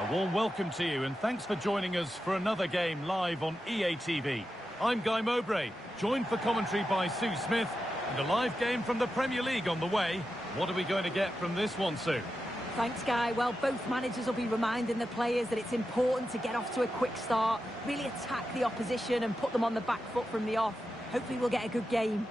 A warm welcome to you and thanks for joining us for another game live on EA TV. I'm Guy Mowbray, joined for commentary by Sue Smith, and a live game from the Premier League on the way. What are we going to get from this one, Sue? Thanks, Guy. Well, both managers will be reminding the players that it's important to get off to a quick start, really attack the opposition and put them on the back foot from the off. Hopefully we'll get a good game.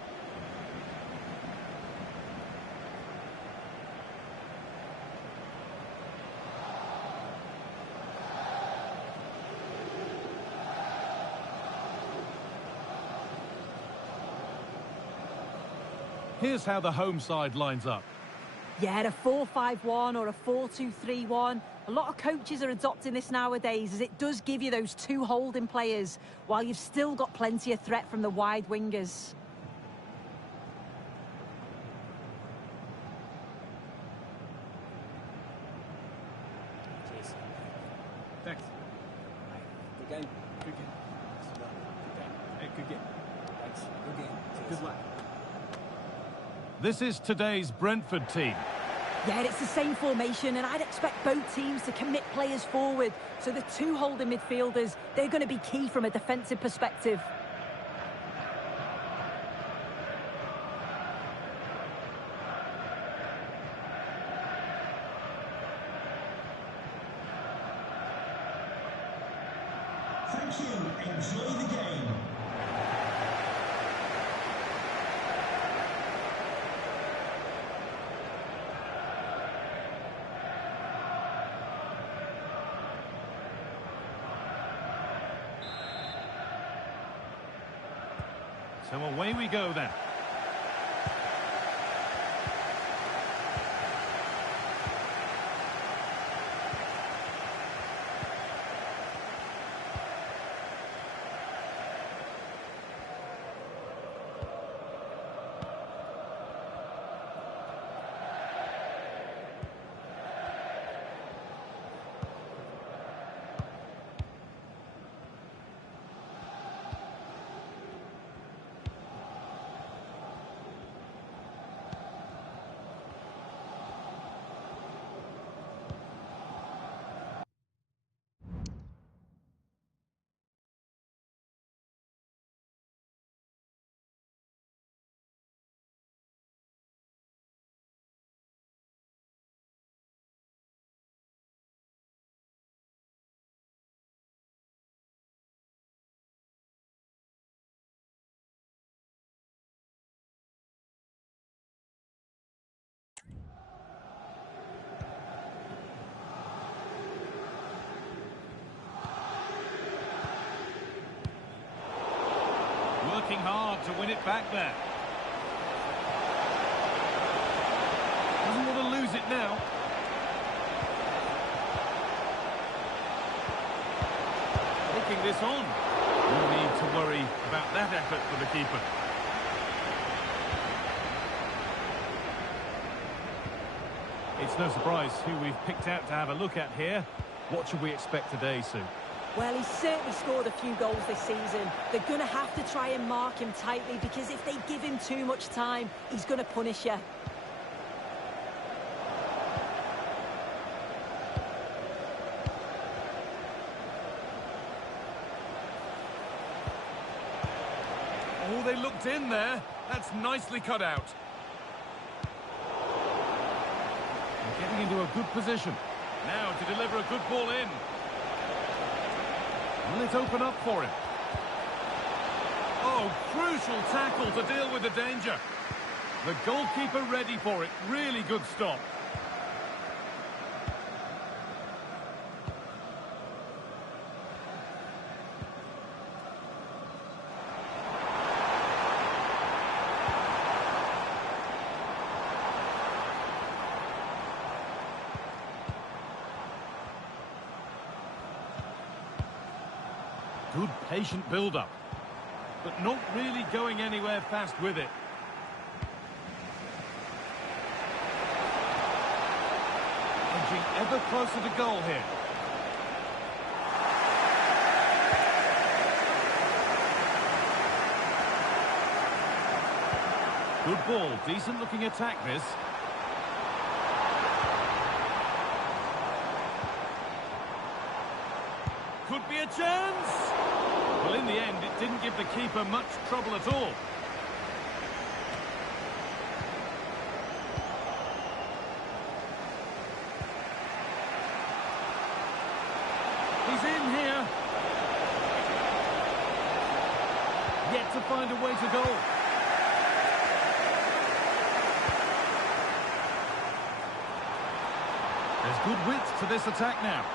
Here's how the home side lines up. Yeah, a 4-5-1 or a 4-2-3-1. A lot of coaches are adopting this nowadays as it does give you those two holding players, while you've still got plenty of threat from the wide wingers. Cheers. Thanks. Good game. Good game. Good game. Hey, good game. Thanks. Good game. Cheers. Good luck. This is today's Brentford team. Yeah, it's the same formation, and I'd expect both teams to commit players forward. So the two holding midfielders, they're going to be key from a defensive perspective. Thank you. Enjoy the game. So away we go then. Working hard to win it back there. Doesn't want to lose it now. Taking this on. No need to worry about that effort for the keeper. It's no surprise who we've picked out to have a look at here. What should we expect today, Sue? Well, he's certainly scored a few goals this season. They're going to have to try and mark him tightly because if they give him too much time, he's going to punish you. Oh, they looked in there. That's nicely cut out. They're getting into a good position. Now to deliver a good ball in. Will it open up for him? Oh, crucial tackle to deal with the danger. The goalkeeper ready for it. Really good stop. Good patient build-up, but not really going anywhere fast with it. Edging ever closer to goal here. Good ball, decent looking attack this. keeper much trouble at all. He's in here. Yet to find a way to goal. There's good width to this attack now.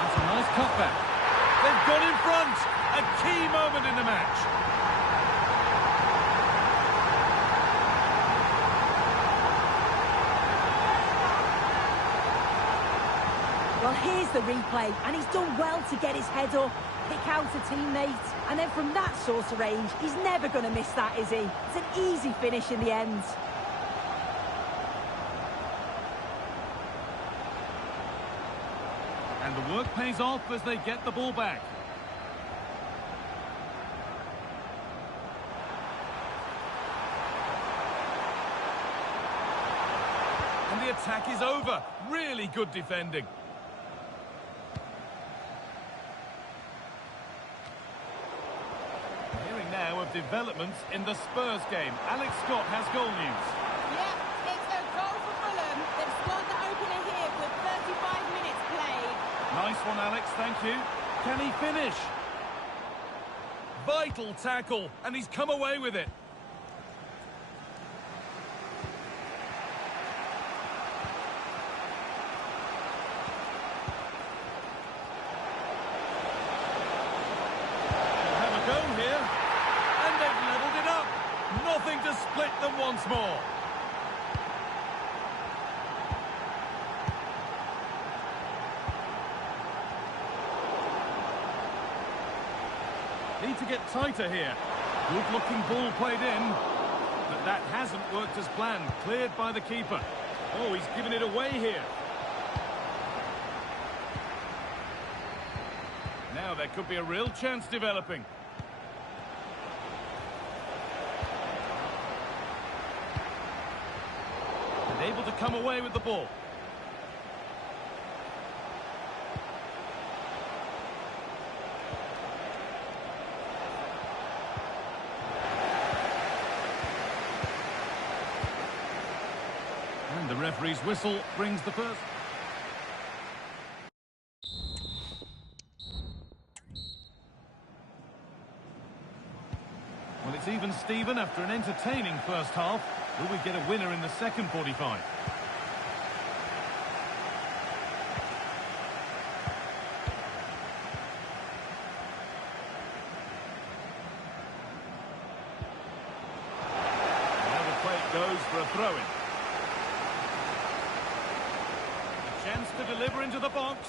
That's a nice cutback. They've got in front. A key moment in the match. Well, here's the replay, and he's done well to get his head up, pick out a teammate, and then from that sort of range, he's never going to miss that, is he? It's an easy finish in the end. And the work pays off as they get the ball back. And the attack is over. Really good defending. Hearing now of developments in the Spurs game. Alex Scott has goal news. Yeah, it's a goal for Fulham. They've scored the opener here with 35 minutes played. Nice one, Alex, thank you. Can he finish? Vital tackle, and he's come away with it. Have a go here, and they've levelled it up. Nothing to split them once more. Need to get tighter here. Good-looking ball played in. But that hasn't worked as planned. Cleared by the keeper. Oh, he's given it away here. Now there could be a real chance developing. And able to come away with the ball. And the referee's whistle brings the first. Well, it's even Steven after an entertaining first half. Will we get a winner in the second 45? Now the play goes for a throw-in. Chance to deliver into the box.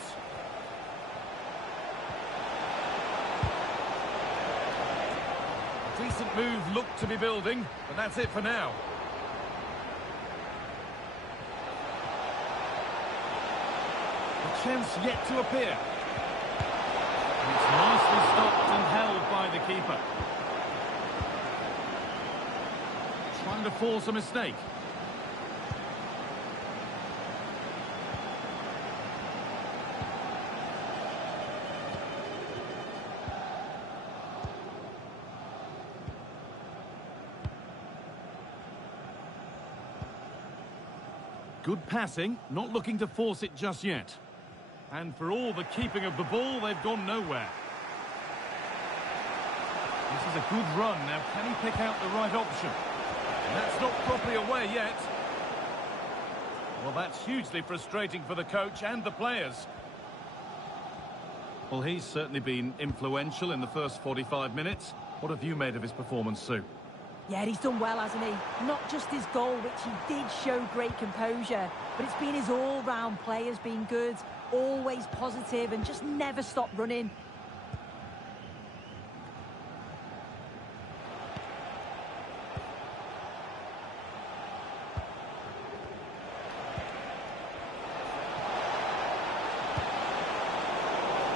A decent move looked to be building, but that's it for now. A chance yet to appear. And it's nicely stopped and held by the keeper. Trying to force a mistake. Good passing, not looking to force it just yet. And for all the keeping of the ball, they've gone nowhere. This is a good run. Now, can he pick out the right option? And that's not properly away yet. Well, that's hugely frustrating for the coach and the players. Well, he's certainly been influential in the first 45 minutes. What have you made of his performance, Sue? Yeah, he's done well, hasn't he? Not just his goal, which he did show great composure, but it's been his all-round play has been good, always positive and just never stopped running.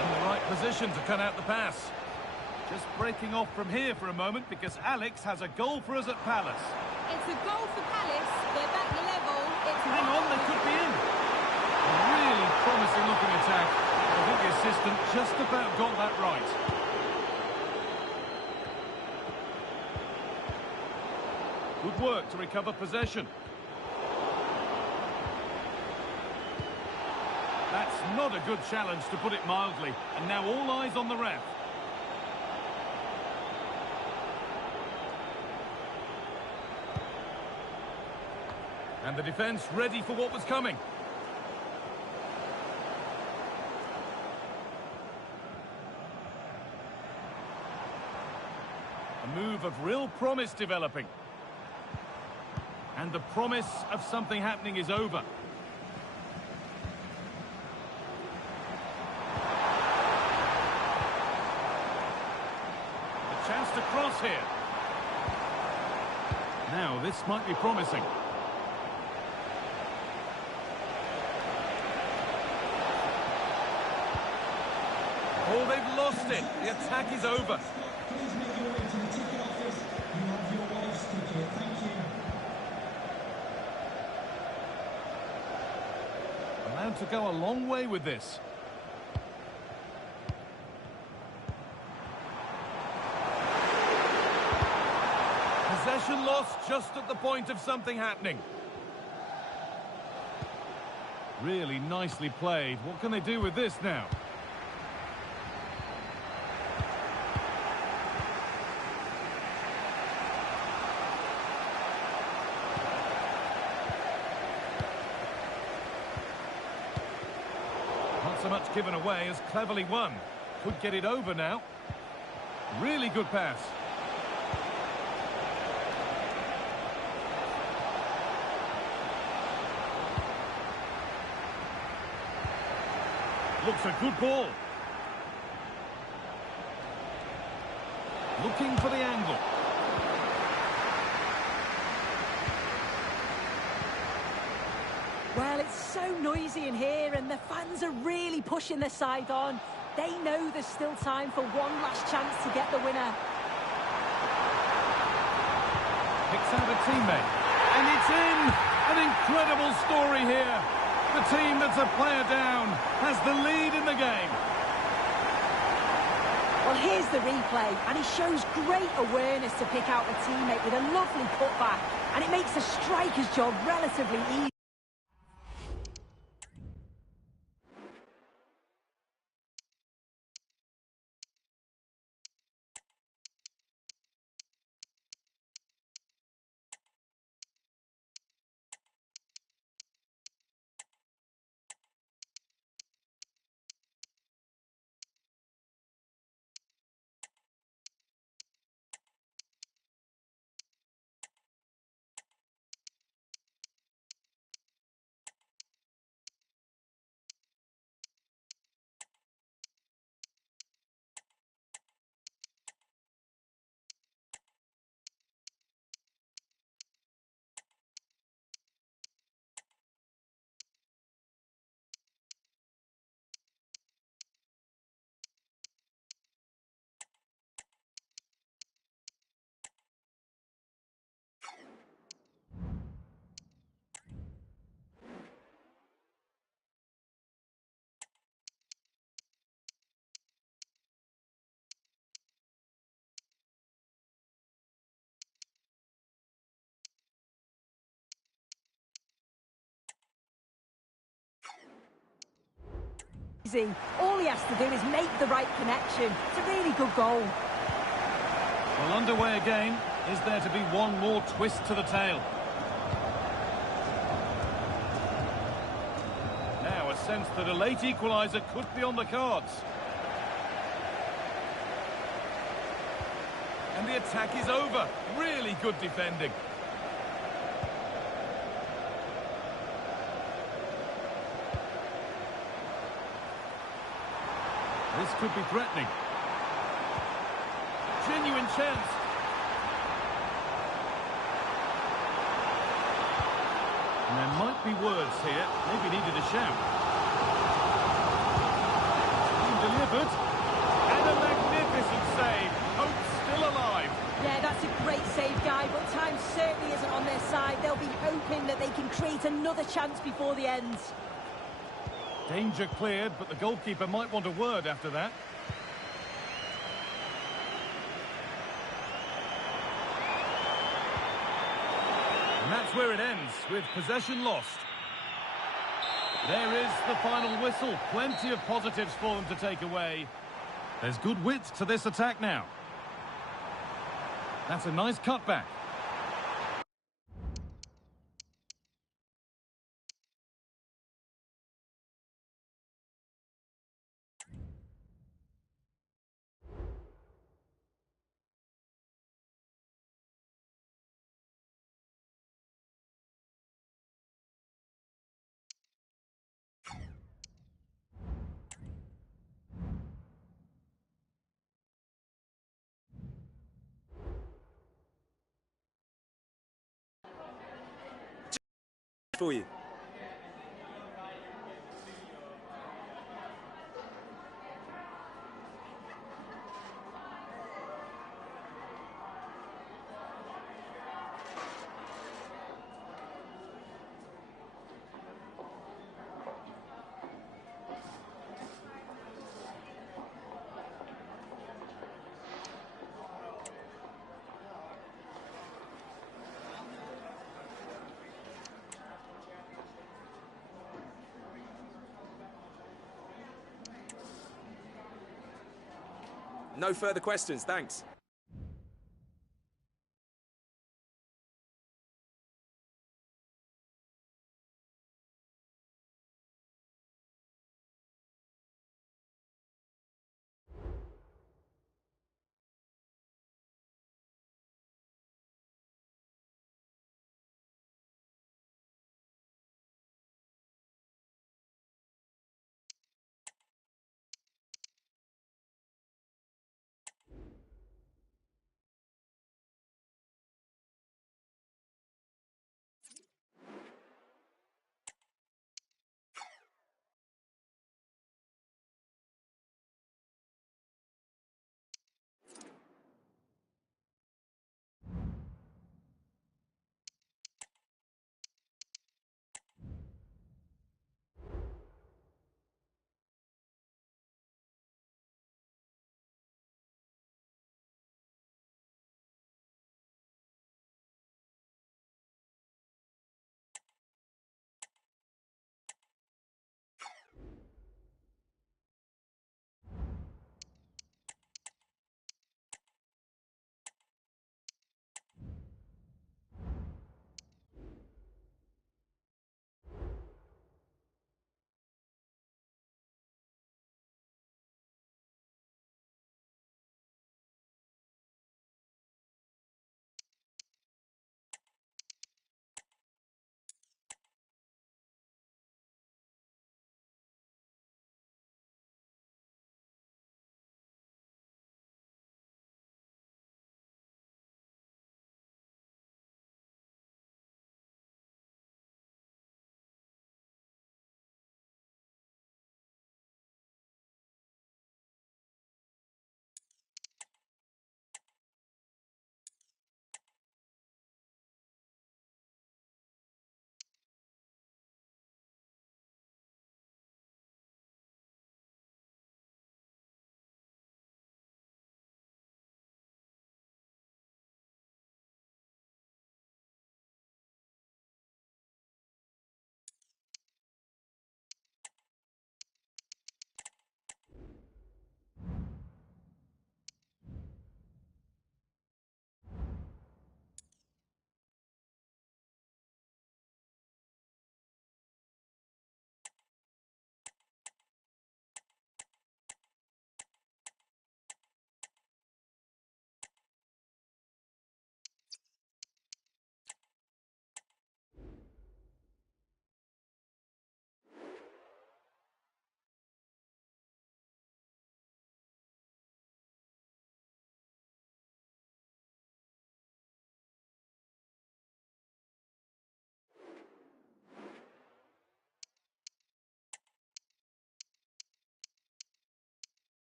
In the right position to cut out the pass. Just breaking off from here for a moment because Alex has a goal for us at Palace. It's a goal for Palace. They're back to level. It's Hang on, they could be in. A really promising looking attack. I think the assistant just about got that right. Good work to recover possession. That's not a good challenge, to put it mildly. And now all eyes on the ref. And the defence ready for what was coming. A move of real promise developing. And the promise of something happening is over. A chance to cross here. Now, this might be promising. Oh, they've lost it. The attack is over. Please make your way to the ticket office. You have your wife's ticket. Thank you. Allowed to go a long way with this. Possession lost just at the point of something happening. Really nicely played. What can they do with this now? Not so much given away as cleverly won. Could get it over now. Really good pass. Looks a good ball. Looking for the angle. Well, it's so noisy in here and the fans are really pushing their side on. They know there's still time for one last chance to get the winner. Picks out a teammate. And it's in! An incredible story here. The team that's a player down has the lead in the game. Well, here's the replay, and he shows great awareness to pick out a teammate with a lovely putback, and it makes the striker's job relatively easy. All he has to do is make the right connection. It's a really good goal. Well, underway again. Is there to be one more twist to the tale? Now a sense that a late equaliser could be on the cards. And the attack is over. Really good defending. This could be threatening. Genuine chance. And there might be words here. Maybe needed a shout. Delivered. And a magnificent save. Hope still alive. Yeah, that's a great save, Guy, but time certainly isn't on their side. They'll be hoping that they can create another chance before the end. Danger cleared, but the goalkeeper might want a word after that. And that's where it ends, with possession lost. There is the final whistle. Plenty of positives for them to take away. There's good width to this attack now. That's a nice cutback. For you. No further questions, thanks.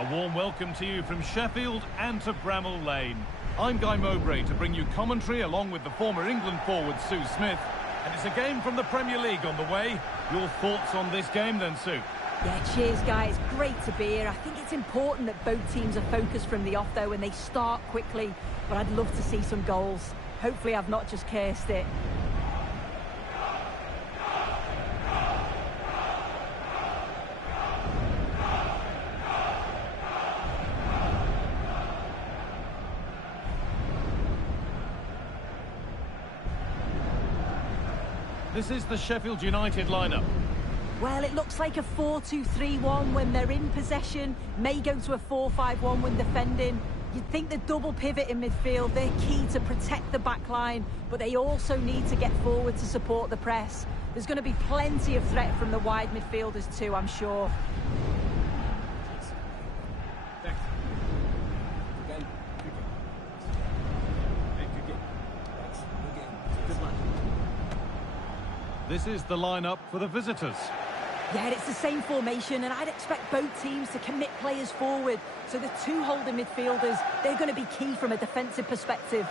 A warm welcome to you from Sheffield and to Bramall Lane. I'm Guy Mowbray to bring you commentary along with the former England forward Sue Smith. And it's a game from the Premier League on the way. Your thoughts on this game then, Sue? Yeah, cheers, guys. Great to be here. I think it's important that both teams are focused from the off, though, and they start quickly. But I'd love to see some goals. Hopefully I've not just cursed it. This is the Sheffield United lineup. Well, it looks like a 4-2-3-1 when they're in possession. May go to a 4-5-1 when defending. You'd think the double pivot in midfield, they're key to protect the back line, but they also need to get forward to support the press. There's going to be plenty of threat from the wide midfielders too, I'm sure. Thanks. Good game. Good game. Hey, good game. Thanks. Good game. Good luck. This is the lineup for the visitors. Yeah, it's the same formation, and I'd expect both teams to commit players forward. So the two holding midfielders, they're going to be key from a defensive perspective.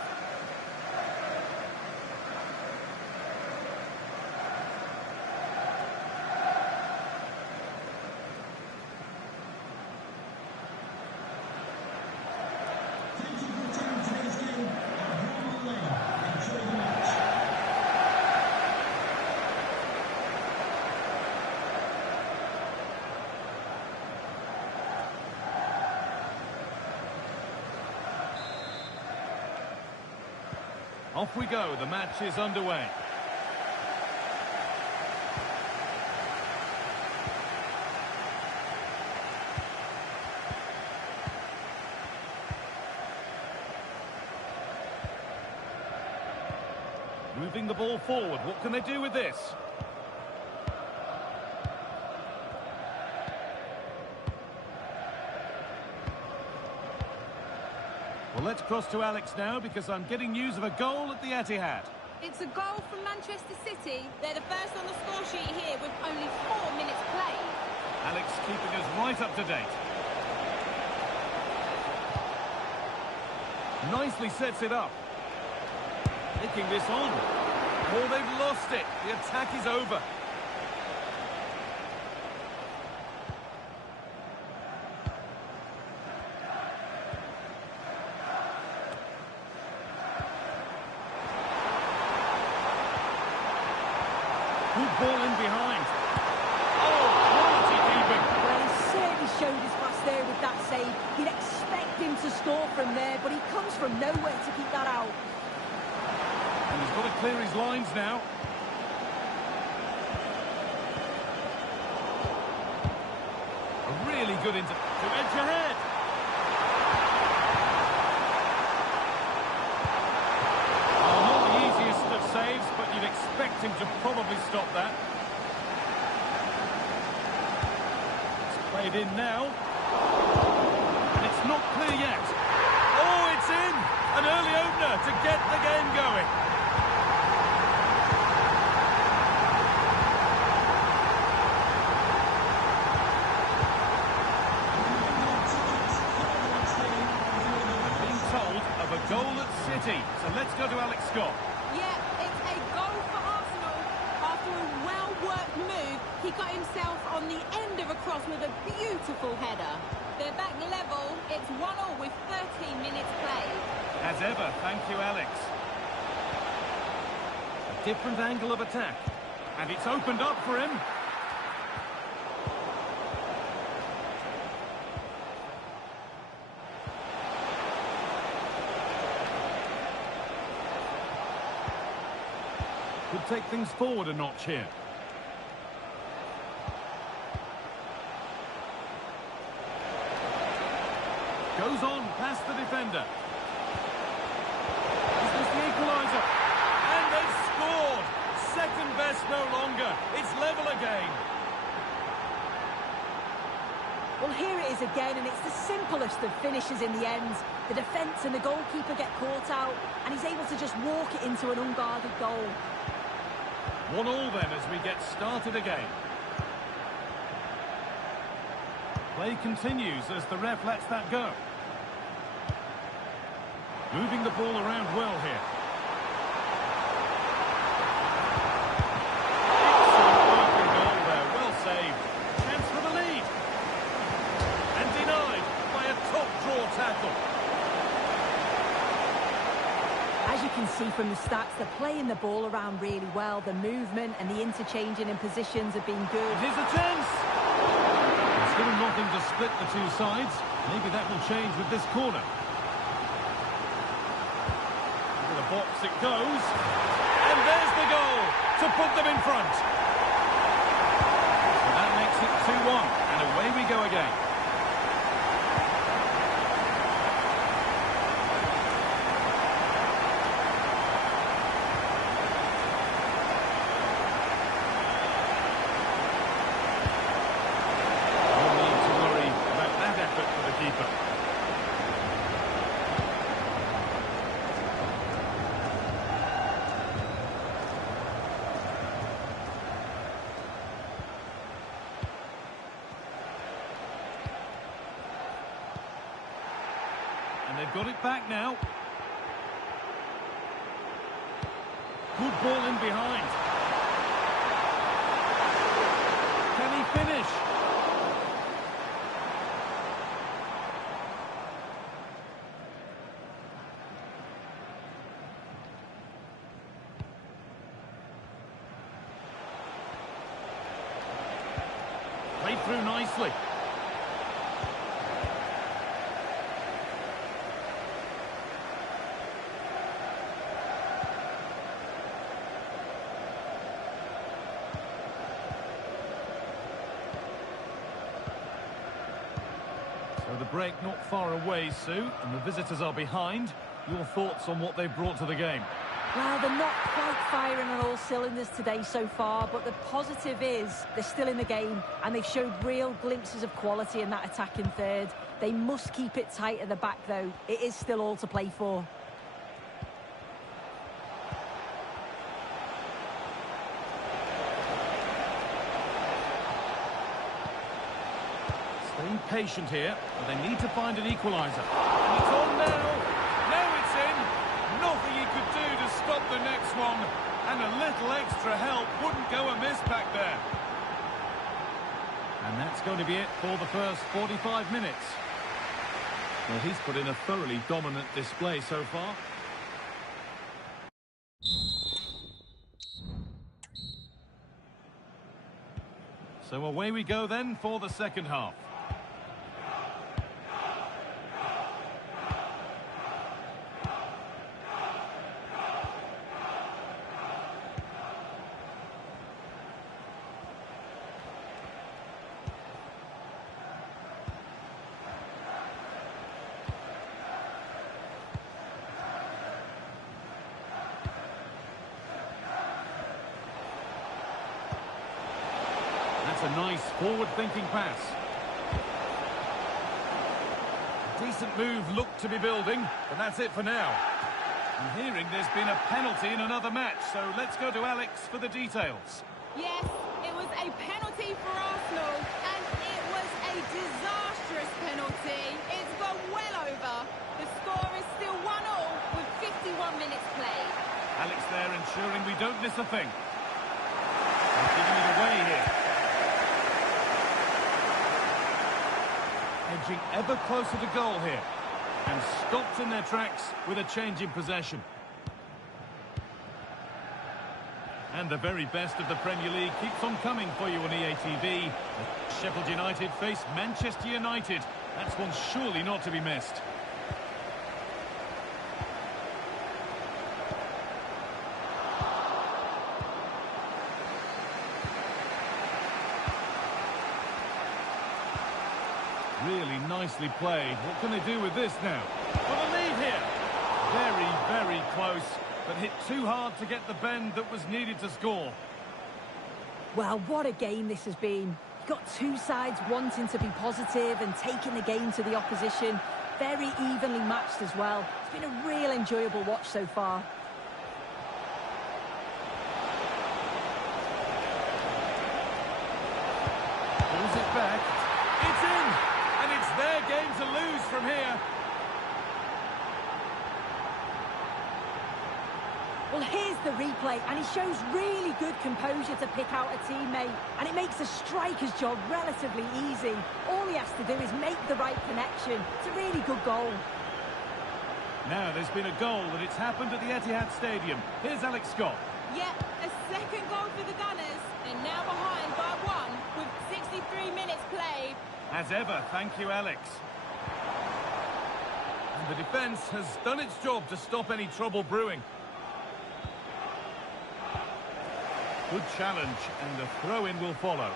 Thank you for attending today's game at Bramall Lane. Enjoy the match. Off we go, the match is underway. Moving the ball forward, what can they do with this? Well, let's cross to Alex now because I'm getting news of a goal at the Etihad. It's a goal from Manchester City. They're the first on the score sheet here with only 4 minutes played. Alex keeping us right up to date. Nicely sets it up. Taking this on. Oh, they've lost it. The attack is over. Good ball in behind. Oh, quality keeping. Well, he certainly showed his class there with that save. You'd expect him to score from there, but he comes from nowhere to keep that out. And he's got to clear his lines now. A really good to edge ahead. Oh, not the easiest of saves, but you'd expect him to probably stop that. It's played in now. And it's not clear yet. Oh, it's in! An early opener to get the game going. Being told of a goal at City. So let's go to Alex Scott. Yeah, it's a goal for Arsenal. After a well-worked move, he got himself on the end of a cross with a beautiful header. They're back level. It's 1-1 with 13 minutes played. As ever, thank you, Alex. A different angle of attack. And it's opened up for him. Could take things forward a notch here. Goes on past the defender. Is this the equaliser? And they've scored! Second best no longer. It's level again. Well, here it is again, and it's the simplest of finishes in the end. The defence and the goalkeeper get caught out, and he's able to just walk it into an unguarded goal. 1-1 then as we get started again. Play continues as the ref lets that go. Moving the ball around well here. Excellent working goal there, well saved. Chance for the lead. And denied by a top draw tackle. As you can see from the stats, they're playing the ball around really well. The movement and the interchanging in positions have been good. Here's a chance. There's still nothing to split the two sides. Maybe that will change with this corner. Into the box it goes. And there's the goal to put them in front. So that makes it 2-1. And away we go again. And they've got it back now. Good ball in behind. Can he finish? Played through nicely. So the break not far away, Sue, and the visitors are behind. Your thoughts on what they've brought to the game? Well, they're not quite firing on all cylinders today so far, but the positive is they're still in the game and they've showed real glimpses of quality in that attacking third. They must keep it tight at the back, though. It is still all to play for. Staying patient here, but they need to find an equaliser. And it's on now. Now it's in. Nothing he could do to stop the next one. And a little extra help wouldn't go amiss back there. And that's going to be it for the first 45 minutes. Well, he's put in a thoroughly dominant display so far. So away we go then for the second half. That's a nice forward-thinking pass. Decent move looked to be building, but that's it for now. I'm hearing there's been a penalty in another match, so let's go to Alex for the details. Yes, it was a penalty for Arsenal, and it was a disastrous penalty. It's gone well over. The score is still 1-1 with 51 minutes played. Alex there ensuring we don't miss a thing. He's giving it away here. Edging ever closer to goal here. And stopped in their tracks with a change in possession. And the very best of the Premier League keeps on coming for you on EA TV. Sheffield United face Manchester United. That's one surely not to be missed. Really nicely played. What can they do with this now? Got a lead here. Very, very close, but hit too hard to get the bend that was needed to score. Well, what a game this has been. You've got two sides wanting to be positive and taking the game to the opposition. Very evenly matched as well. It's been a real enjoyable watch so far. Pulls it back. It's in! Well, here's the replay, and he shows really good composure to pick out a teammate, and it makes the striker's job relatively easy. All he has to do is make the right connection. It's a really good goal. Now there's been a goal, and it's happened at the Etihad Stadium. Here's Alex Scott. Yep, a second goal for the Gunners, and now behind by 1 with 63 minutes played. As ever, thank you, Alex. And the defence has done its job to stop any trouble brewing. Good challenge, and a throw-in will follow.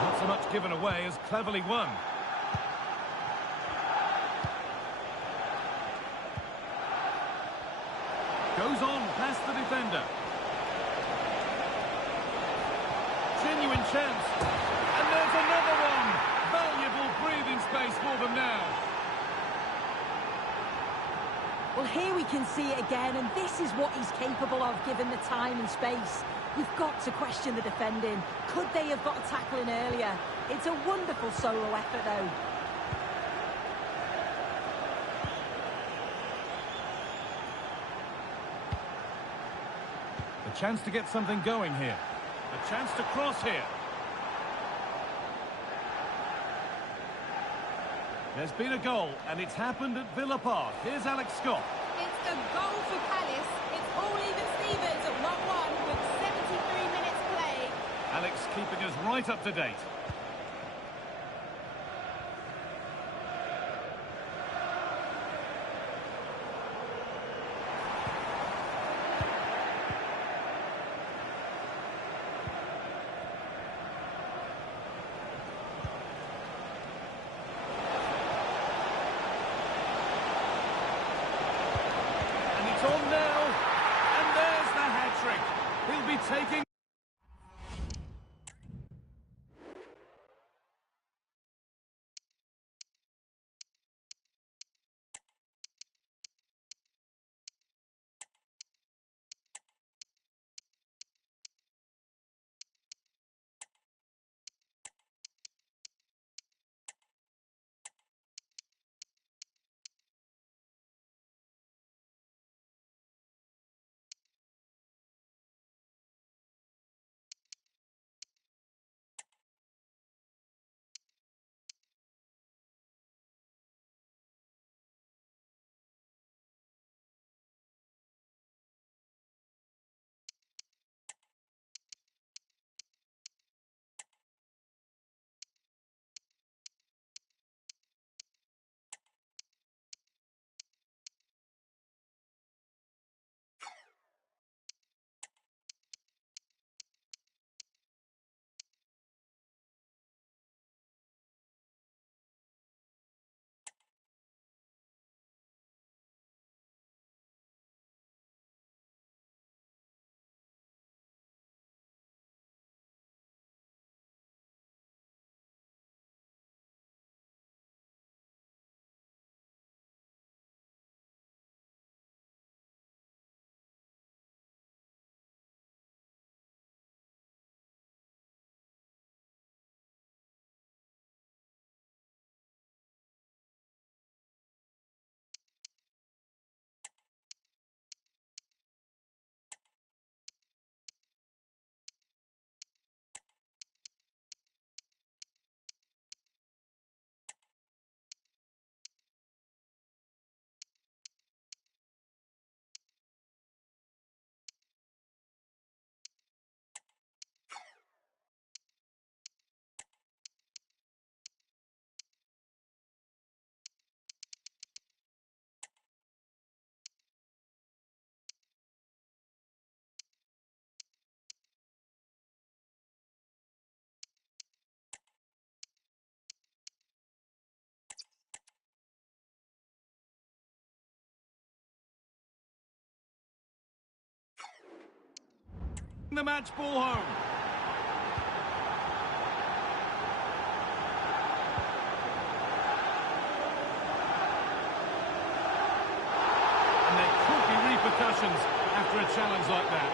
Not so much given away as cleverly won. Goes on past the defender. Genuine chance. And there's another one. Valuable breathing space for them now. Well, here we can see it again, and this is what he's capable of given the time and space. You've got to question the defending. Could they have got a tackle in earlier? It's a wonderful solo effort, though. A chance to get something going here. A chance to cross here. There's been a goal, and it's happened at Villa Park. Here's Alex Scott. It's a goal for Palace. It's all even Stevens at 1-1 with 73 minutes played. Alex keeping us right up to date. On now, and there's the hat-trick. He'll be taking... the match ball home. And there could be repercussions after a challenge like that.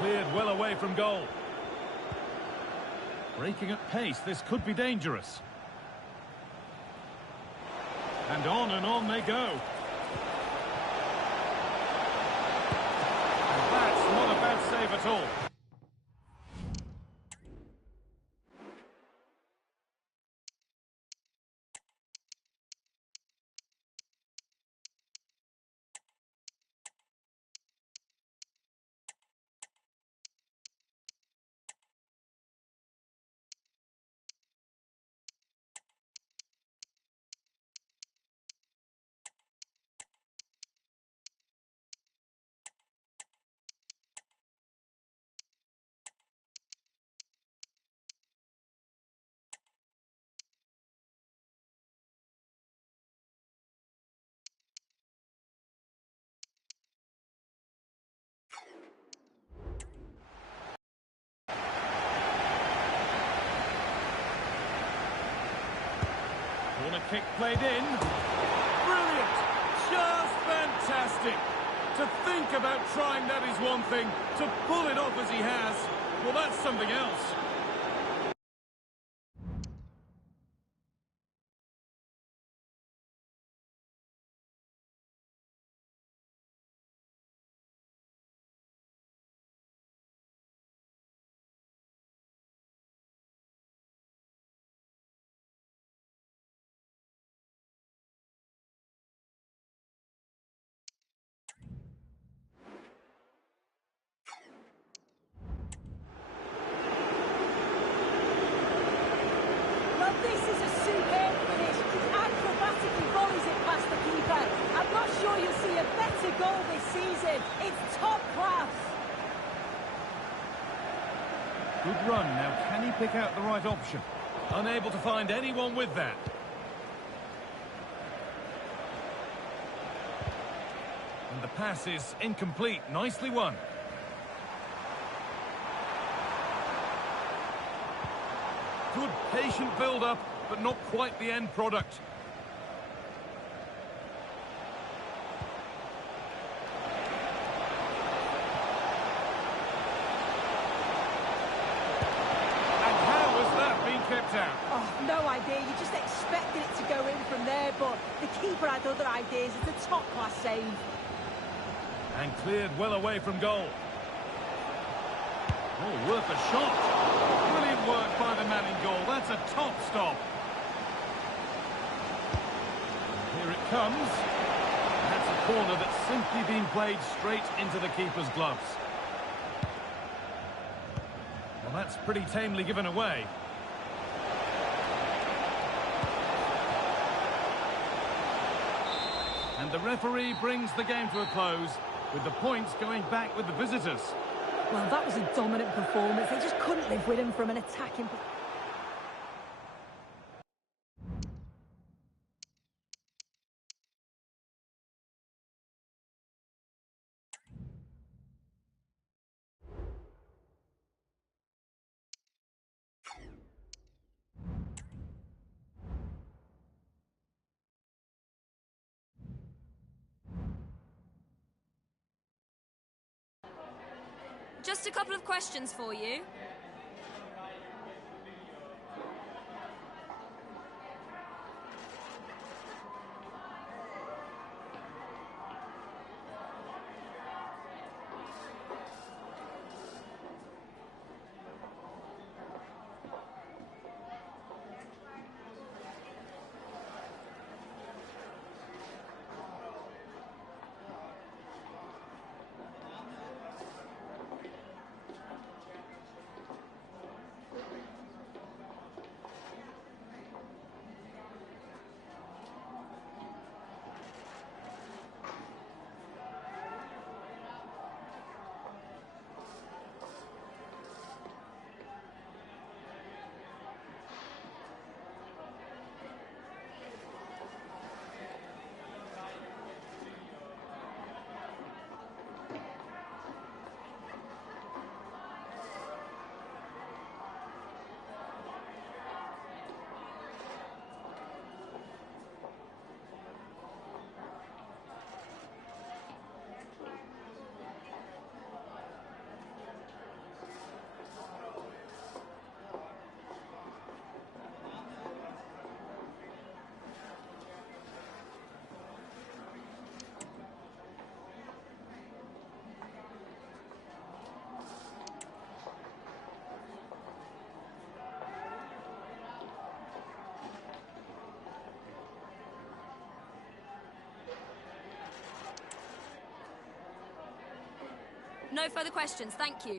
cleared well away from goal. Breaking at pace, this could be dangerous. And on they go. And that's not a bad save at all. Corner kick played in. Brilliant! Just fantastic! To think about trying that is one thing. To pull it off as he has, well, that's something else. Well, this is a superb finish. He acrobatically volleys it past the keeper. I'm not sure you'll see a better goal this season. It's top class. Good run. Now, can he pick out the right option? Unable to find anyone with that. And the pass is incomplete. Nicely won. Good patient build-up, but not quite the end product. And how has that been kept out? Oh, no idea. You just expected it to go in from there, but the keeper had other ideas. It's a top-class save. And cleared well away from goal. Oh, worth a shot. Brilliant work by the man in goal. That's a top stop. Here it comes. And that's a corner that's simply been played straight into the keeper's gloves. Well, that's pretty tamely given away. And the referee brings the game to a close, with the points going back with the visitors. Well, that was a dominant performance. They just couldn't live with him from an attacking... Just a couple of questions for you. No further questions, thank you.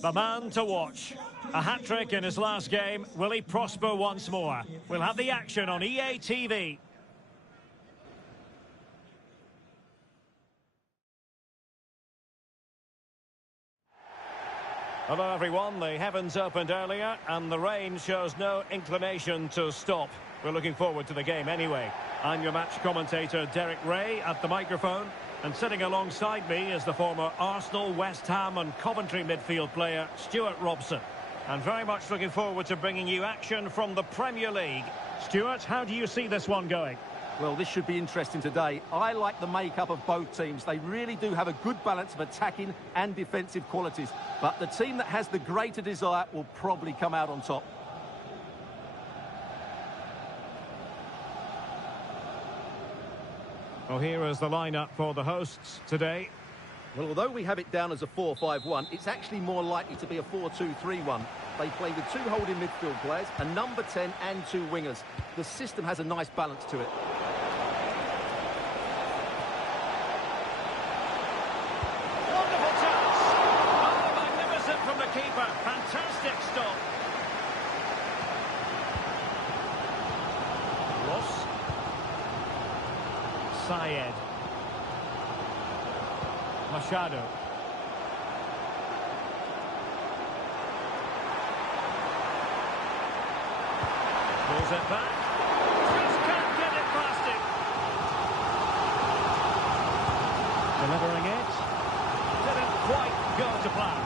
The man to watch. A hat-trick in his last game. Will he prosper once more? We'll have the action on EA TV. Hello everyone, the heavens opened earlier and the rain shows no inclination to stop. We're looking forward to the game anyway. I'm your match commentator Derek Ray at the microphone, and sitting alongside me is the former Arsenal, West Ham and Coventry midfield player Stuart Robson. And very much looking forward to bringing you action from the Premier League. Stuart, how do you see this one going? Well, this should be interesting today. I like the makeup of both teams. They really do have a good balance of attacking and defensive qualities. But the team that has the greater desire will probably come out on top. Well, here is the lineup for the hosts today. Well, although we have it down as a 4-5-1, it's actually more likely to be a 4-2-3-1. They play with two holding midfield players, a number 10 and two wingers. The system has a nice balance to it. Wonderful chance! Oh, magnificent from the keeper. Fantastic stop. Ross. Syed. Machado. Pulls it back. Just can't get it past him. Delivering it. Didn't quite go to plan.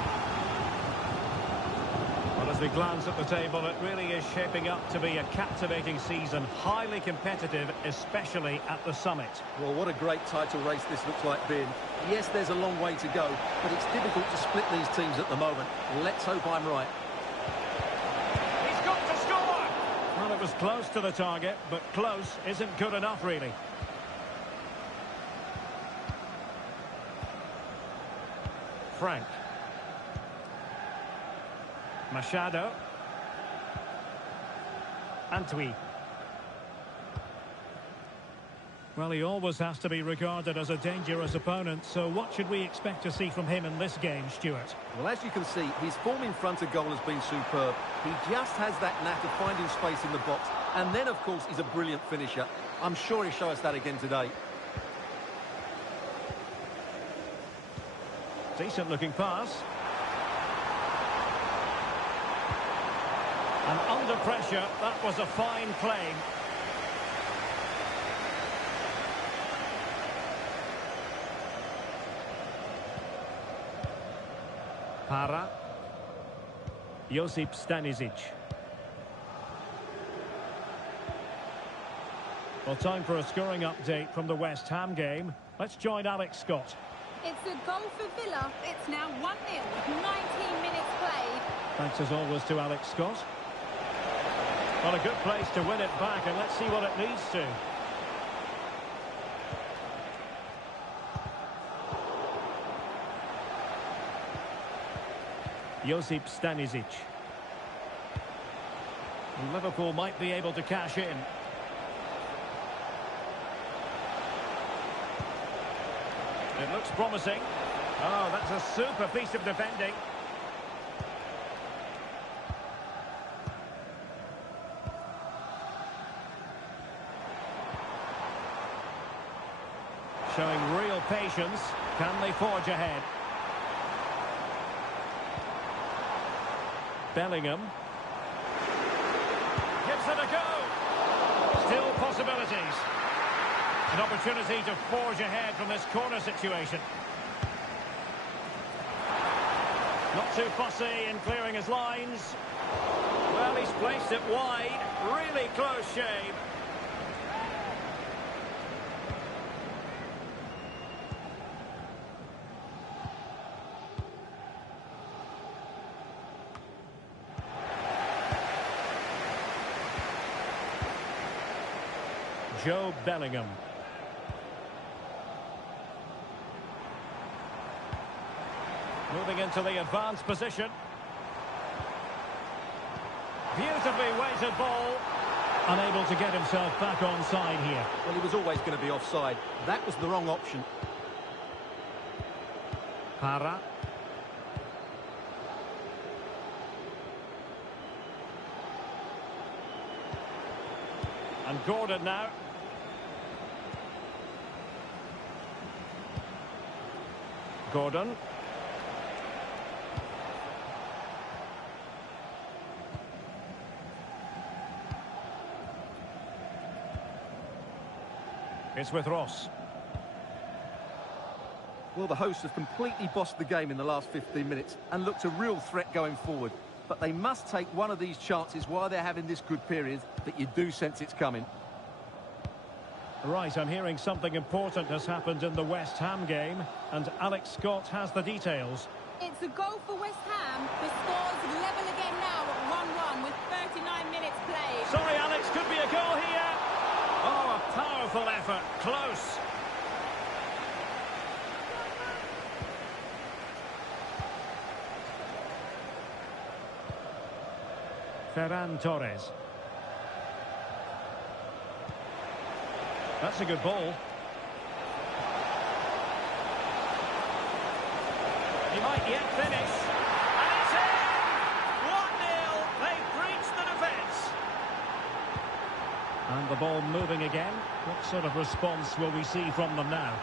Well, as we glance at the table, it really is shaping up to be a captivating season. Highly competitive, especially at the summit. Well, what a great title race this looks like being. Yes, there's a long way to go, but it's difficult to split these teams at the moment. Let's hope I'm right. He's got to score! Well, it was close to the target, but close isn't good enough, really. Frank. Machado. Antwi. Well, he always has to be regarded as a dangerous opponent, so what should we expect to see from him in this game, Stuart? Well, as you can see, his form in front of goal has been superb. He just has that knack of finding space in the box, and then, of course, he's a brilliant finisher. I'm sure he'll show us that again today. Decent-looking pass. And under pressure, that was a fine claim. Para. Josip Stanisic. Well, time for a scoring update from the West Ham game. Let's join Alex Scott. It's a goal for Villa. It's now 1-0 with 19 minutes played. Thanks as always to Alex Scott. Well, a good place to win it back, and let's see what it leads to. Josip Stanisic. And Liverpool might be able to cash in. It looks promising. Oh, that's a super piece of defending. Showing real patience. Can they forge ahead? Bellingham. Gives it a go. Still possibilities. An opportunity to forge ahead from this corner situation. Not too fussy in clearing his lines. Well, he's placed it wide. Really close shave. Joe Bellingham. Moving into the advanced position. Beautifully weighted ball. Unable to get himself back onside here. Well, he was always going to be offside. That was the wrong option. Para. And Gordon now. Gordon. It's with Ross. Well, the hosts have completely bossed the game in the last 15 minutes and looked a real threat going forward. But they must take one of these chances while they're having this good period that you do sense it's coming. Right, I'm hearing something important has happened in the West Ham game, and Alex Scott has the details. It's a goal for West Ham. The score's level again now at 1-1 with 39 minutes played. Sorry, Alex, could be a goal here. Oh, a powerful effort. Close. Ferran Torres. That's a good ball. He might yet finish. And it's in! 1-0. They've breached the defence. And the ball moving again. What sort of response will we see from them now?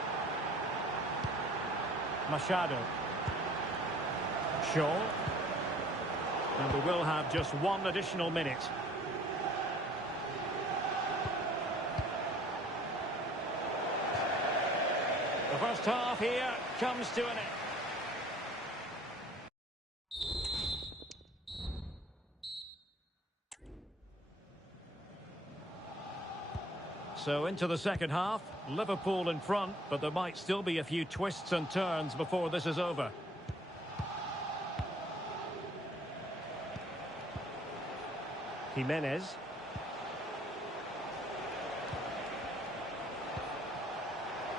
Machado. Shaw. And we will have just one additional minute. The first half here comes to an end. So into the second half, Liverpool in front, but there might still be a few twists and turns before this is over. Jimenez.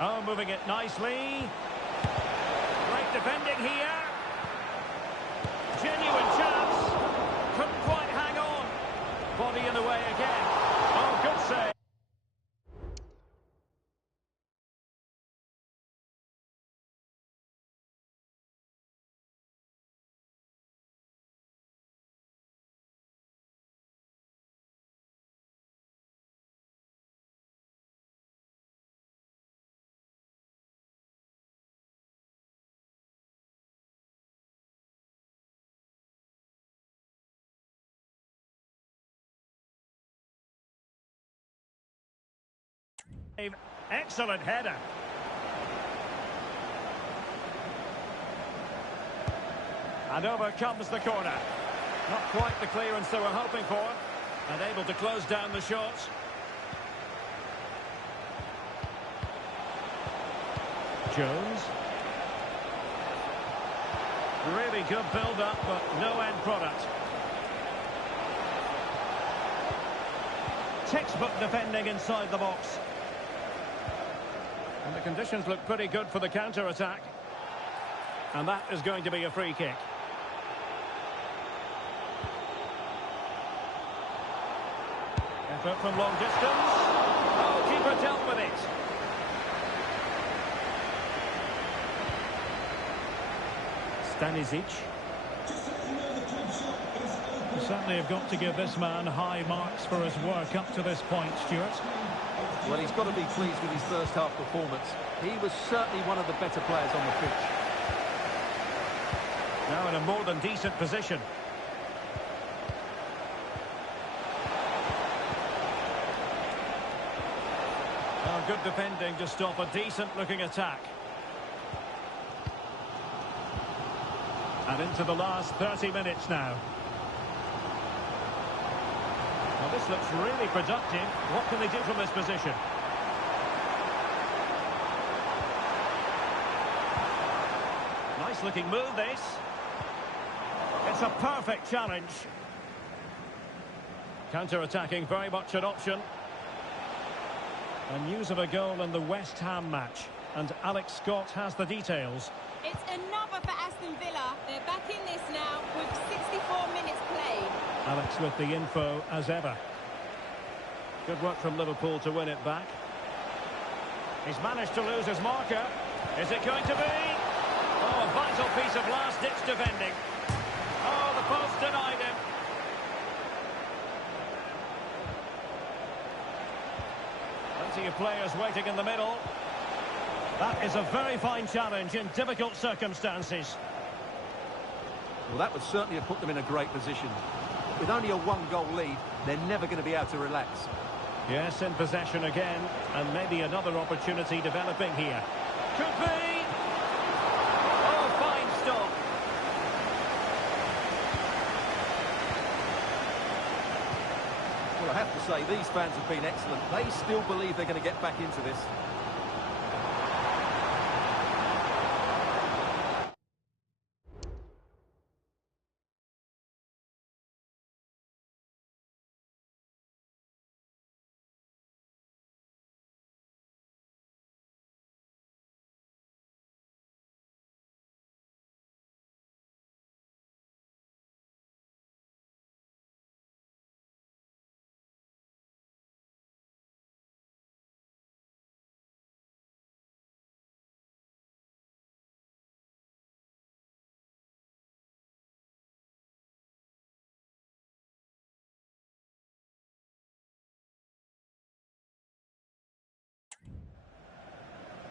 Oh, moving it nicely. Great defending here. Genuine chance. Couldn't quite hang on. Body in the way again. Oh, good save. Excellent header. And over comes the corner. Not quite the clearance they were hoping for. And able to close down the shots. Jones. Really good build-up, but no end product. Textbook defending inside the box. And the conditions look pretty good for the counter-attack. And that is going to be a free kick. Effort from long distance. Oh, keeper dealt with it. Stanisic. You certainly have got to give this man high marks for his work up to this point, Stuart. Well, he's got to be pleased with his first half performance. He was certainly one of the better players on the pitch. Now in a more than decent position. Oh, good defending to stop a decent-looking attack. And into the last 30 minutes now. Well, this looks really productive. What can they do from this position? Nice looking move, this. It's a perfect challenge. Counter-attacking, very much an option. And news of a goal in the West Ham match. And Alex Scott has the details. It's another for Aston Villa. They're back in this now with 64 minutes played. Alex with the info as ever. Good work from Liverpool to win it back. He's managed to lose his marker. Is it going to be? Oh, a vital piece of last-ditch defending. Oh, the post denied him. of players waiting in the middle. That is a very fine challenge in difficult circumstances. Well, that would certainly have put them in a great position. With only a one-goal lead, they're never going to be able to relax. Yes, in possession again, and maybe another opportunity developing here. Could be! Oh, fine stop. Well, I have to say, these fans have been excellent. They still believe they're going to get back into this.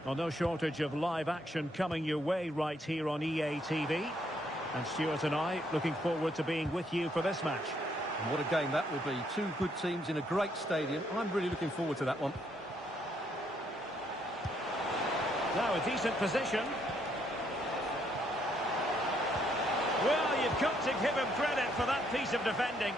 Well, no shortage of live action coming your way right here on EA TV. And Stuart and I looking forward to being with you for this match. And what a game that will be. Two good teams in a great stadium. I'm really looking forward to that one. Now a decent position. Well, you've got to give him credit for that piece of defending.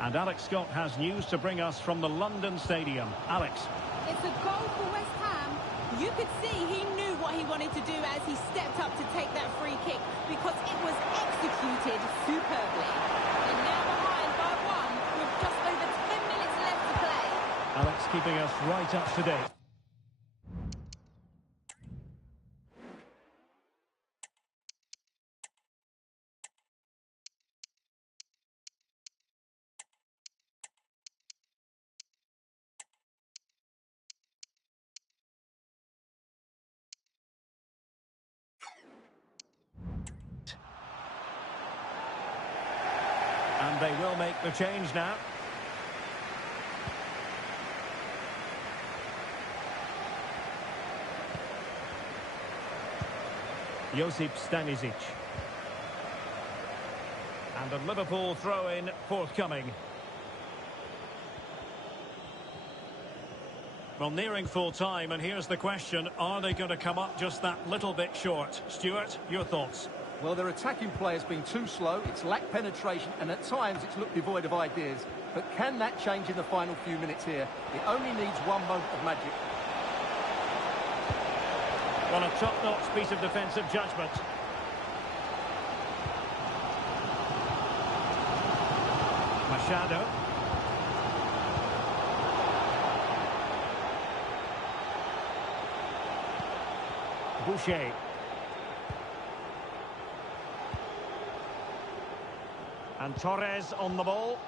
And Alex Scott has news to bring us from the London Stadium. Alex. It's a goal for West Ham. You could see he knew what he wanted to do as he stepped up to take that free kick because it was executed superbly. They're now behind by one with just over 10 minutes left to play. Alex keeping us right up to date. And they will make the change now. Josip Stanisic. And a Liverpool throw-in forthcoming. Well, nearing full time, and here's the question, are they going to come up just that little bit short? Stuart, your thoughts? Well, their attacking play has been too slow, it's lacked penetration, and at times it's looked devoid of ideas. But can that change in the final few minutes here? It only needs one moment of magic. Well, a top-notch piece of defensive judgment. Machado. Boucher. And Torres on the ball.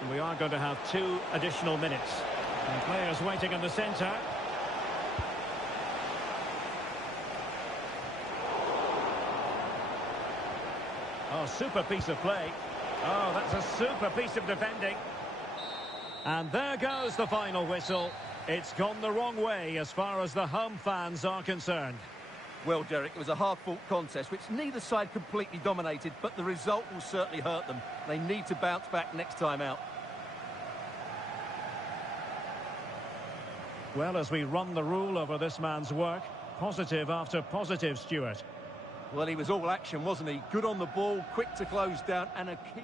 And we are going to have 2 additional minutes. And players waiting in the centre. Oh, super piece of play. Oh, that's a super piece of defending. And there goes the final whistle. It's gone the wrong way as far as the home fans are concerned. Well, Derek, it was a hard-fought contest, which neither side completely dominated, but the result will certainly hurt them. They need to bounce back next time out. Well, as we run the rule over this man's work, positive after positive, Stuart. Well, he was all action, wasn't he? Good on the ball, quick to close down, and a key...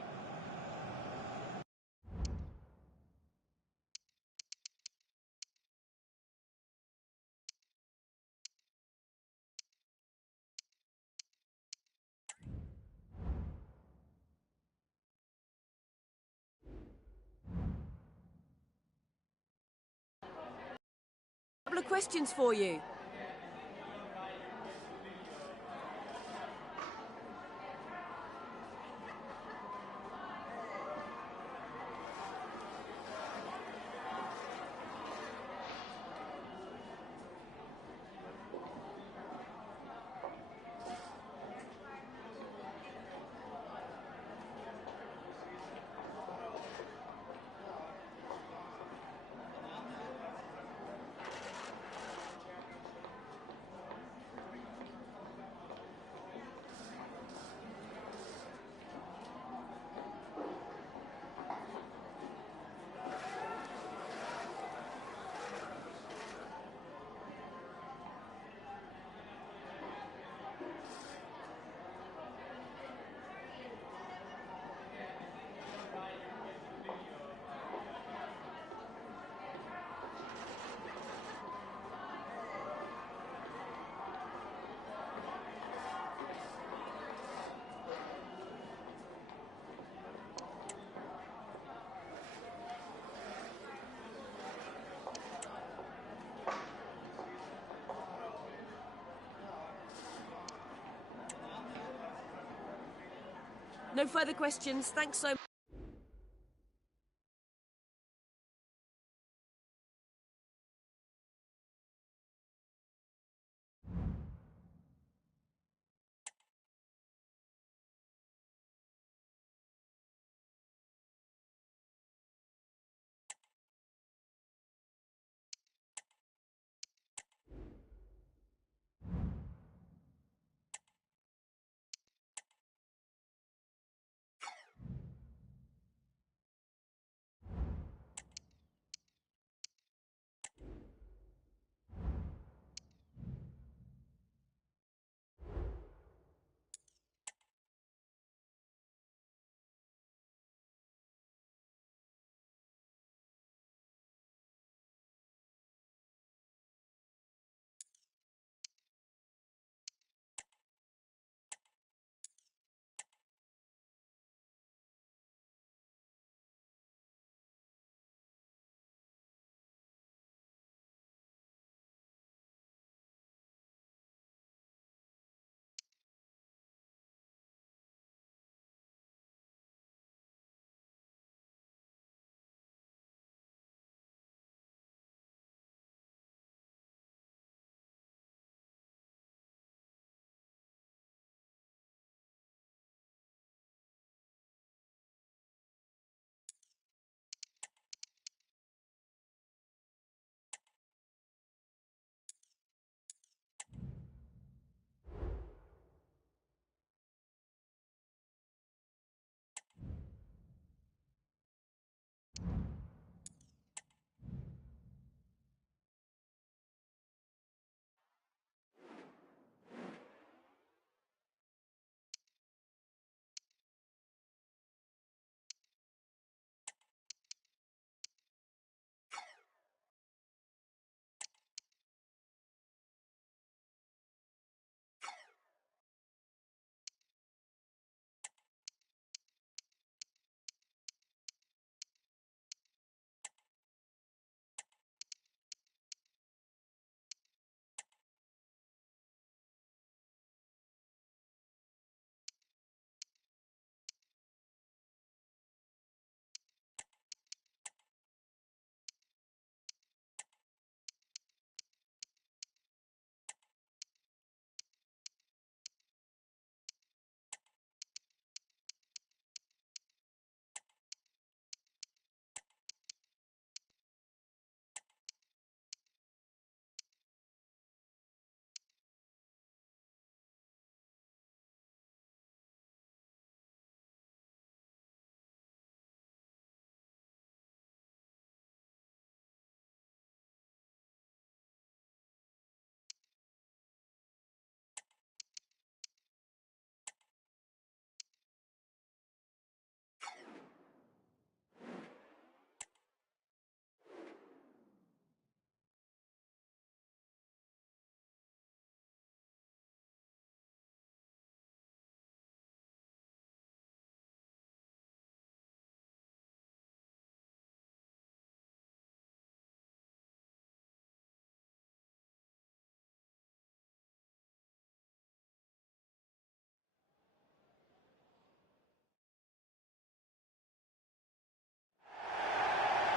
Couple of questions for you. No further questions. Thanks so much.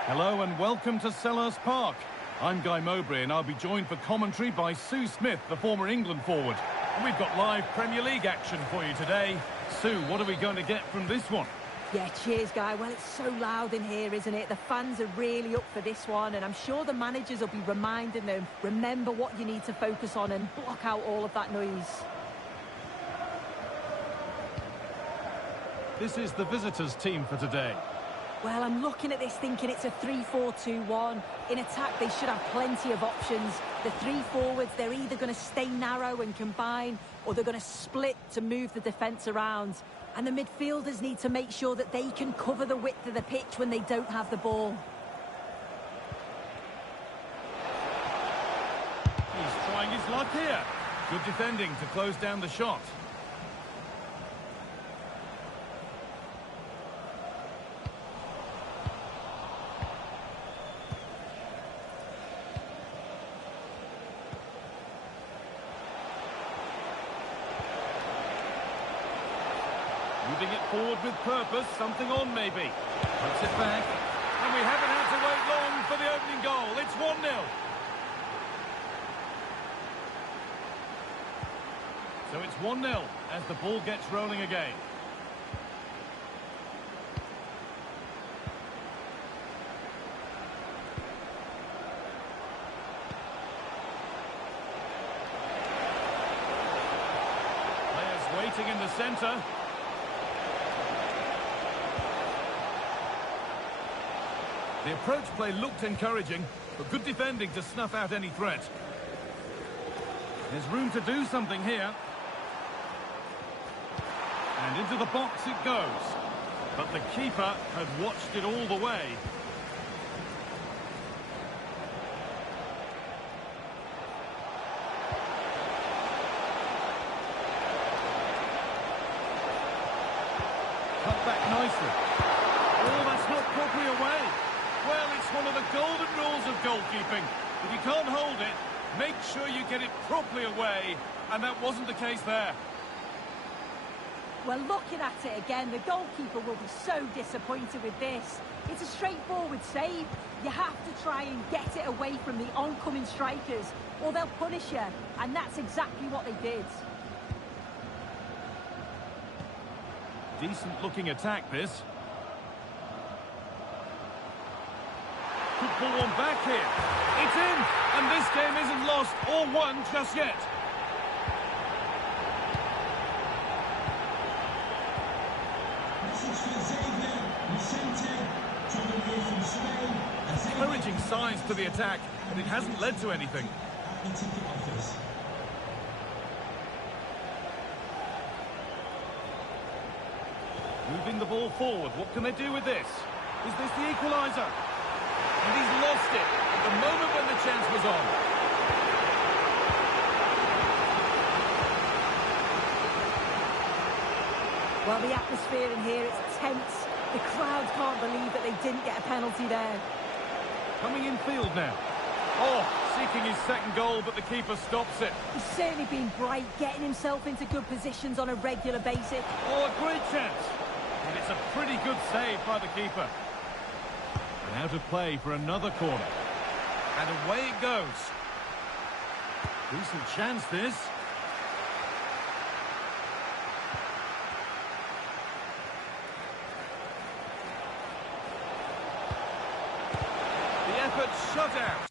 Hello and welcome to Selhurst Park. I'm Guy Mowbray and I'll be joined for commentary by Sue Smith, the former England forward. And we've got live Premier League action for you today. Sue, what are we going to get from this one? Yeah, cheers, Guy. Well, it's so loud in here, isn't it? The fans are really up for this one, and I'm sure the managers will be reminding them, remember what you need to focus on and block out all of that noise. This is the visitors' team for today. Well, I'm looking at this thinking it's a 3-4-2-1. In attack, they should have plenty of options. The three forwards, they're either going to stay narrow and combine, or they're going to split to move the defence around. And the midfielders need to make sure that they can cover the width of the pitch when they don't have the ball. He's trying his luck here. Good defending to close down the shot. Moving it forward with purpose, something on maybe. Puts it back. And we haven't had to wait long for the opening goal. It's 1-0. So it's 1-0 as the ball gets rolling again. Players waiting in the centre. The approach play looked encouraging, but good defending to snuff out any threat. There's room to do something here. And into the box it goes. But the keeper had watched it all the way. Cut back nicely. Oh, that's not properly away. Well, it's one of the golden rules of goalkeeping. If you can't hold it, make sure you get it properly away. And that wasn't the case there. Well, looking at it again, the goalkeeper will be so disappointed with this. It's a straightforward save. You have to try and get it away from the oncoming strikers, or they'll punish you. And that's exactly what they did. Decent looking attack, this. Could pull one back here. It's in! And this game isn't lost or won just yet. Encouraging signs to the attack, but it hasn't led to anything. Moving the ball forward, what can they do with this? Is this the equaliser? And he's lost it at the moment when the chance was on. Well, the atmosphere in here, it's tense. The crowd can't believe that they didn't get a penalty there. Coming in field now. Oh, seeking his second goal, but the keeper stops it. He's certainly been bright, getting himself into good positions on a regular basis. Oh, a great chance. But it's a pretty good save by the keeper. And out of play for another corner. And away it goes. Decent chance, this. The effort shut out.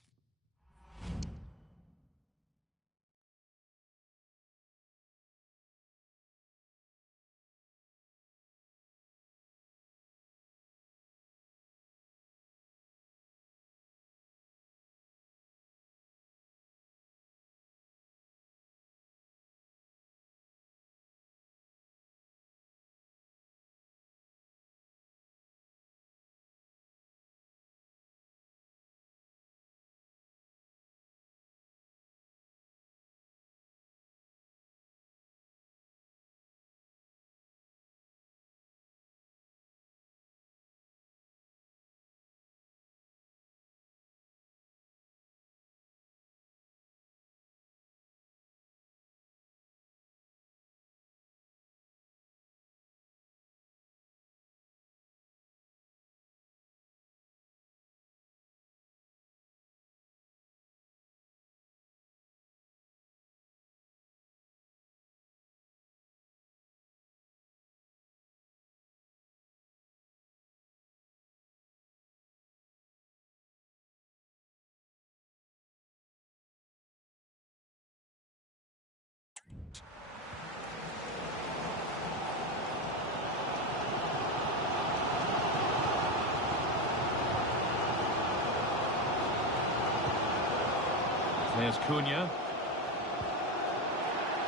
There's Cunha.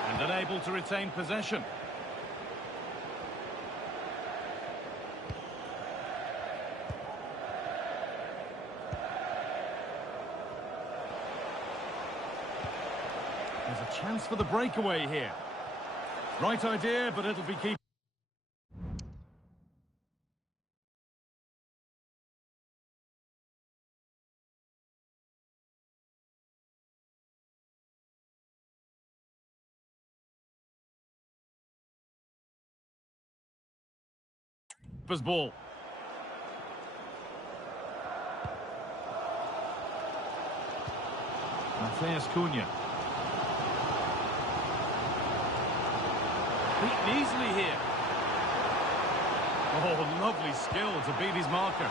And unable to retain possession. There's a chance for the breakaway here. Right idea, but it'll be keep. keeper's ball. Mateus Cunha. Beaten easily here. Oh, lovely skill to beat his marker.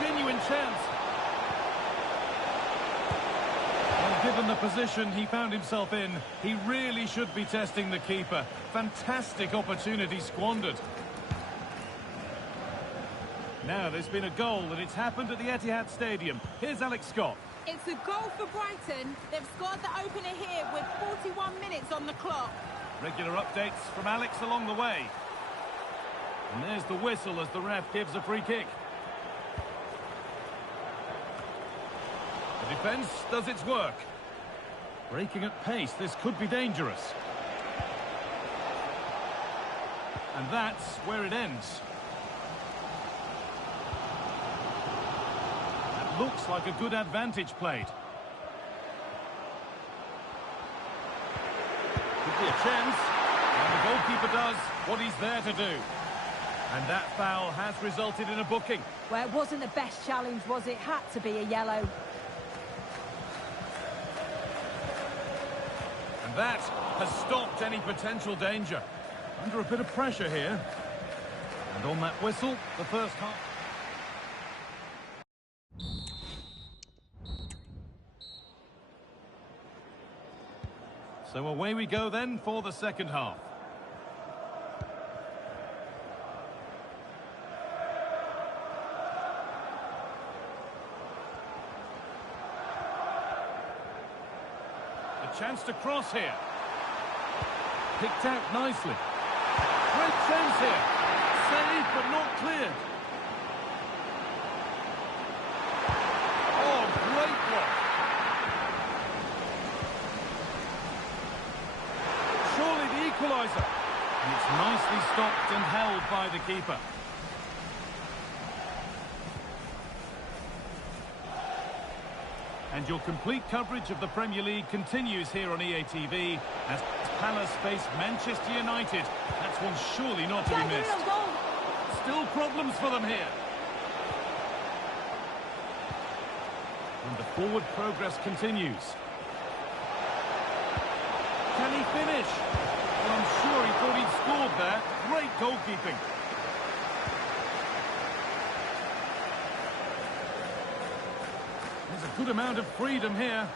Genuine chance. Well, given the position he found himself in, he really should be testing the keeper. Fantastic opportunity squandered. Now there's been a goal and it's happened at the Etihad Stadium. Here's Alex Scott. It's a goal for Brighton. They've scored the opener here with 41 minutes on the clock. Regular updates from Alex along the way. And there's the whistle as the ref gives a free kick. The defence does its work. Breaking at pace, this could be dangerous. And that's where it ends. That looks like a good advantage played. Could be a chance. And the goalkeeper does what he's there to do. And that foul has resulted in a booking. Well, it wasn't the best challenge, was it? Had to be a yellow. And that has stopped any potential danger. Under a bit of pressure here. And on that whistle, the first half. So away we go then for the second half. A chance to cross here. Picked out nicely. Great chance here. Saved but not cleared. Oh, great block. Surely the equaliser. And it's nicely stopped and held by the keeper. And your complete coverage of the Premier League continues here on EA TV as Palace face Manchester United. That's one surely not to be missed. Still problems for them here. And the forward progress continues. Can he finish? Well, I'm sure he thought he'd scored there. Great goalkeeping. There's a good amount of freedom here.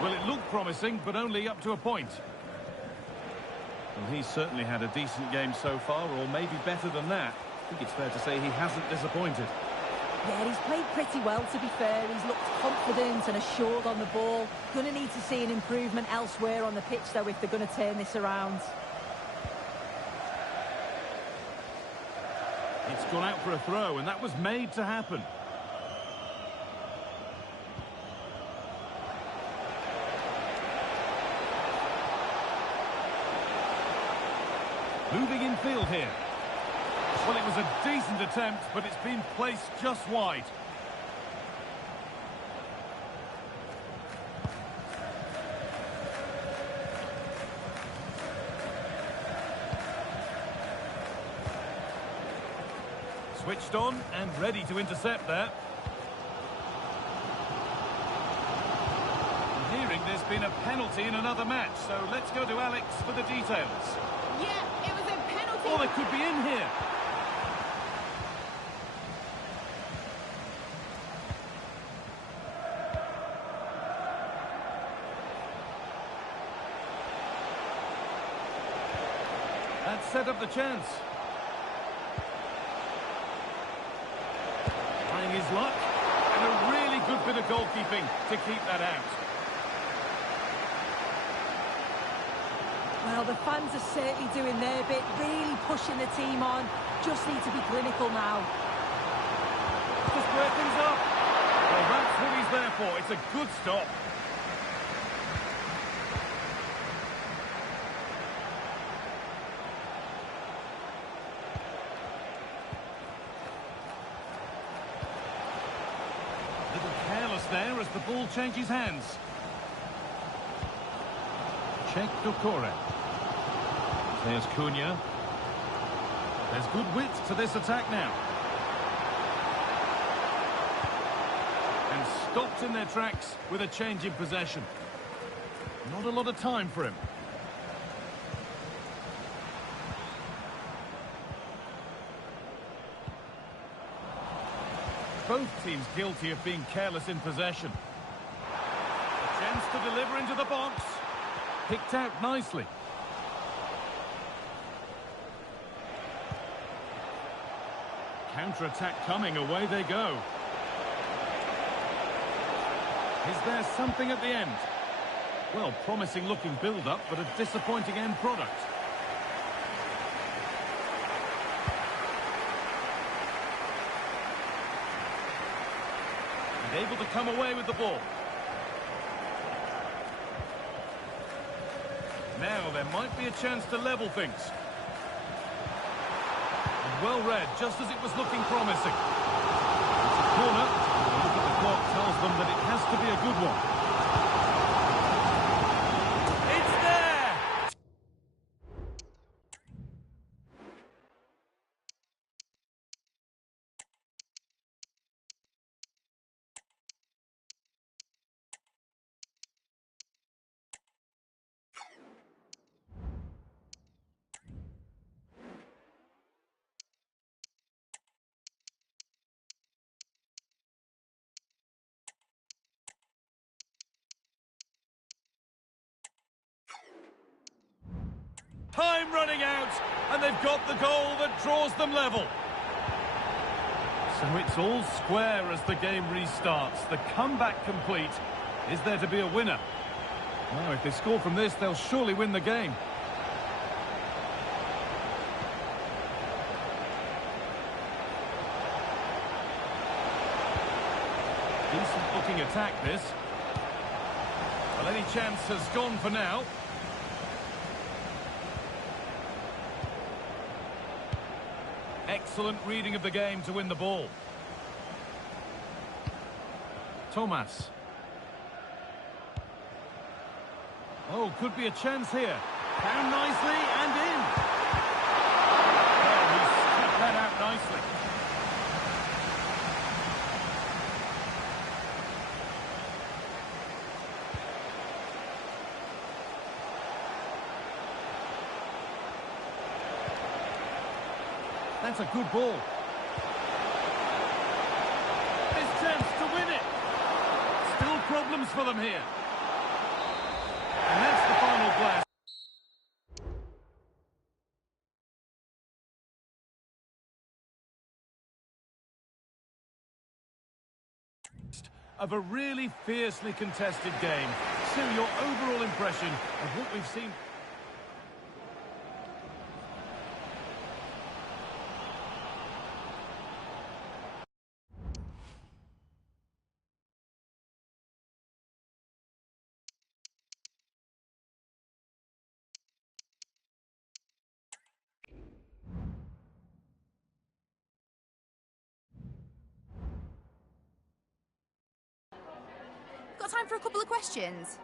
Well, it looked promising, but only up to a point. Well, he's certainly had a decent game so far, or maybe better than that. I think it's fair to say he hasn't disappointed. Yeah, he's played pretty well, to be fair. He's looked confident and assured on the ball. Going to need to see an improvement elsewhere on the pitch, though, if they're going to turn this around. It's gone out for a throw, and that was made to happen. Moving in field here. Well, it was a decent attempt, but it's been placed just wide. Switched on and ready to intercept there. I'm hearing there's been a penalty in another match, so let's go to Alex for the details. Yeah, it was a penalty. Oh, they could be in here. That set up the chance. Trying his luck. And a really good bit of goalkeeping to keep that out. Well, the fans are certainly doing their bit, really pushing the team on. Just need to be clinical now. Just square things up. Well, that's what he's there for. It's a good stop. there as the ball changes hands. Check Doucouré. There's Cunha. There's good width to this attack now. And stopped in their tracks with a change in possession. Not a lot of time for him. Both teams guilty of being careless in possession. A chance to deliver into the box. Picked out nicely. Counter-attack coming, away they go. Is there something at the end? Well, promising looking build-up, but a disappointing end product. And able to come away with the ball. Now there might be a chance to level things. And well read, just as it was looking promising. It's a corner. A look at the clock tells them that it has to be a good one. It's there! Time running out, and they've got the goal that draws them level. So it's all square as the game restarts. The comeback complete. Is there to be a winner? No, if they score from this, they'll surely win the game. Decent looking attack, this. Well, any chance has gone for now. Excellent reading of the game to win the ball. Thomas. Oh, could be a chance here. Down nicely and in. Well, he struck that out nicely. That's a good ball. His chance to win it. Still problems for them here. And that's the final blast. Of a really fiercely contested game. So your overall impression of what we've seen... Got time for a couple of questions?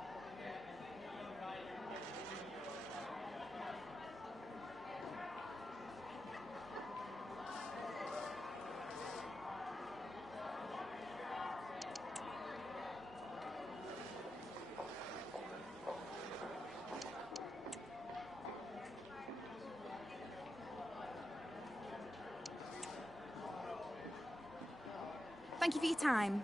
Thank you for your time.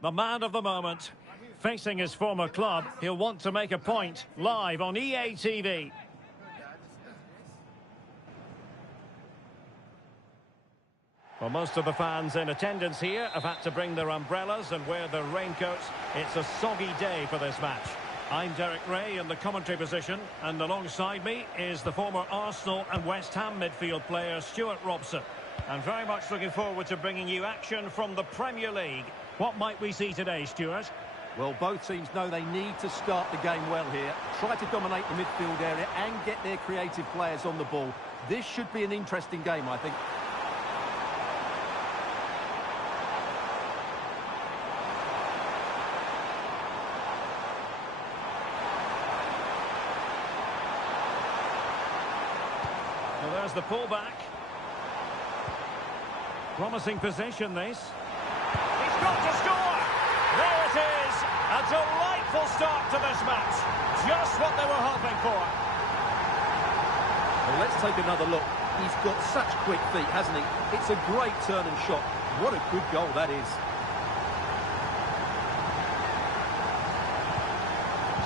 the man of the moment. Facing his former club, he'll want to make a point. Live on EA TV. Well, most of the fans in attendance here have had to bring their umbrellas and wear their raincoats. It's a soggy day for this match. I'm Derek Ray in the commentary position, and alongside me is the former Arsenal and West Ham midfield player Stuart Robson. I'm very much looking forward to bringing you action from the Premier League. What might we see today, Stuart? Well, both teams know they need to start the game well here. Try to dominate the midfield area and get their creative players on the ball. This should be an interesting game, I think. Well, there's the pullback. Promising possession, this. He's got to score! There it is! A delightful start to this match. Just what they were hoping for. Well, let's take another look. He's got such quick feet, hasn't he? It's a great turn and shot. What a good goal that is.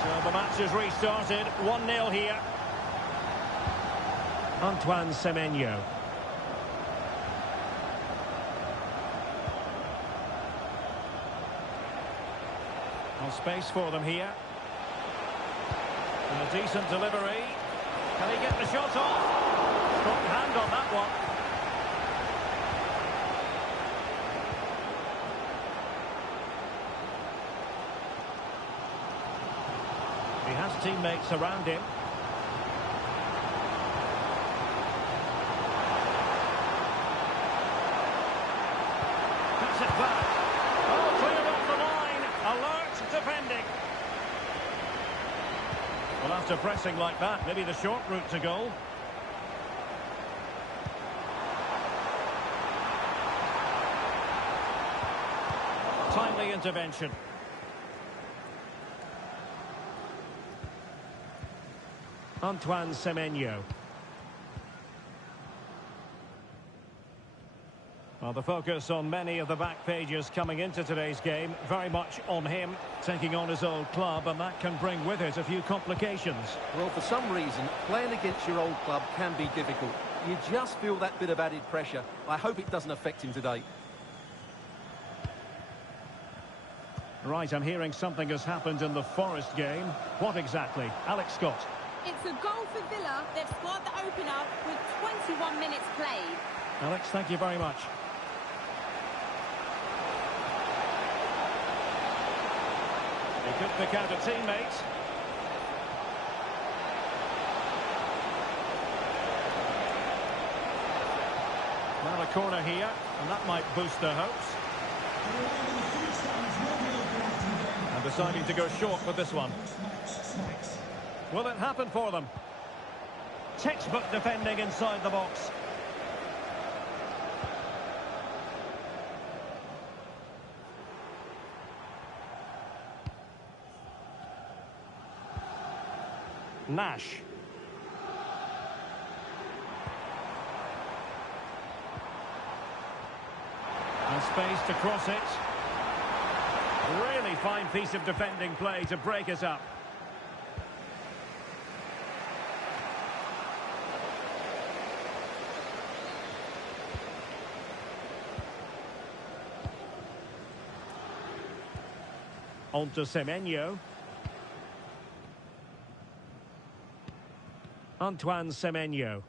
So the match has restarted. 1-0 here. Antoine Semenyo. Well, space for them here. And a decent delivery. Can he get the shot off? Strong hand on that one. He has teammates around him. Cuts it back. Oh, clear off the line. Alert defending. Well, after pressing like that, maybe the short route to goal. Timely intervention. Antoine Semenyo. Well, the focus on many of the back pages coming into today's game, very much on him, taking on his old club, and that can bring with it a few complications. Well, for some reason, playing against your old club can be difficult. You just feel that bit of added pressure. I hope it doesn't affect him today. Right, I'm hearing something has happened in the Forest game. What exactly? Alex Scott. It's a goal for Villa. They've scored the opener with 21 minutes played. Alex, thank you very much. He could pick out a teammate. Now a corner here, and that might boost their hopes. And deciding to go short with this one. Will it happen for them? Textbook defending inside the box. Nash. And space to cross it. Really fine piece of defending play to break it up. On to Semenyo. Antoine Semenyo.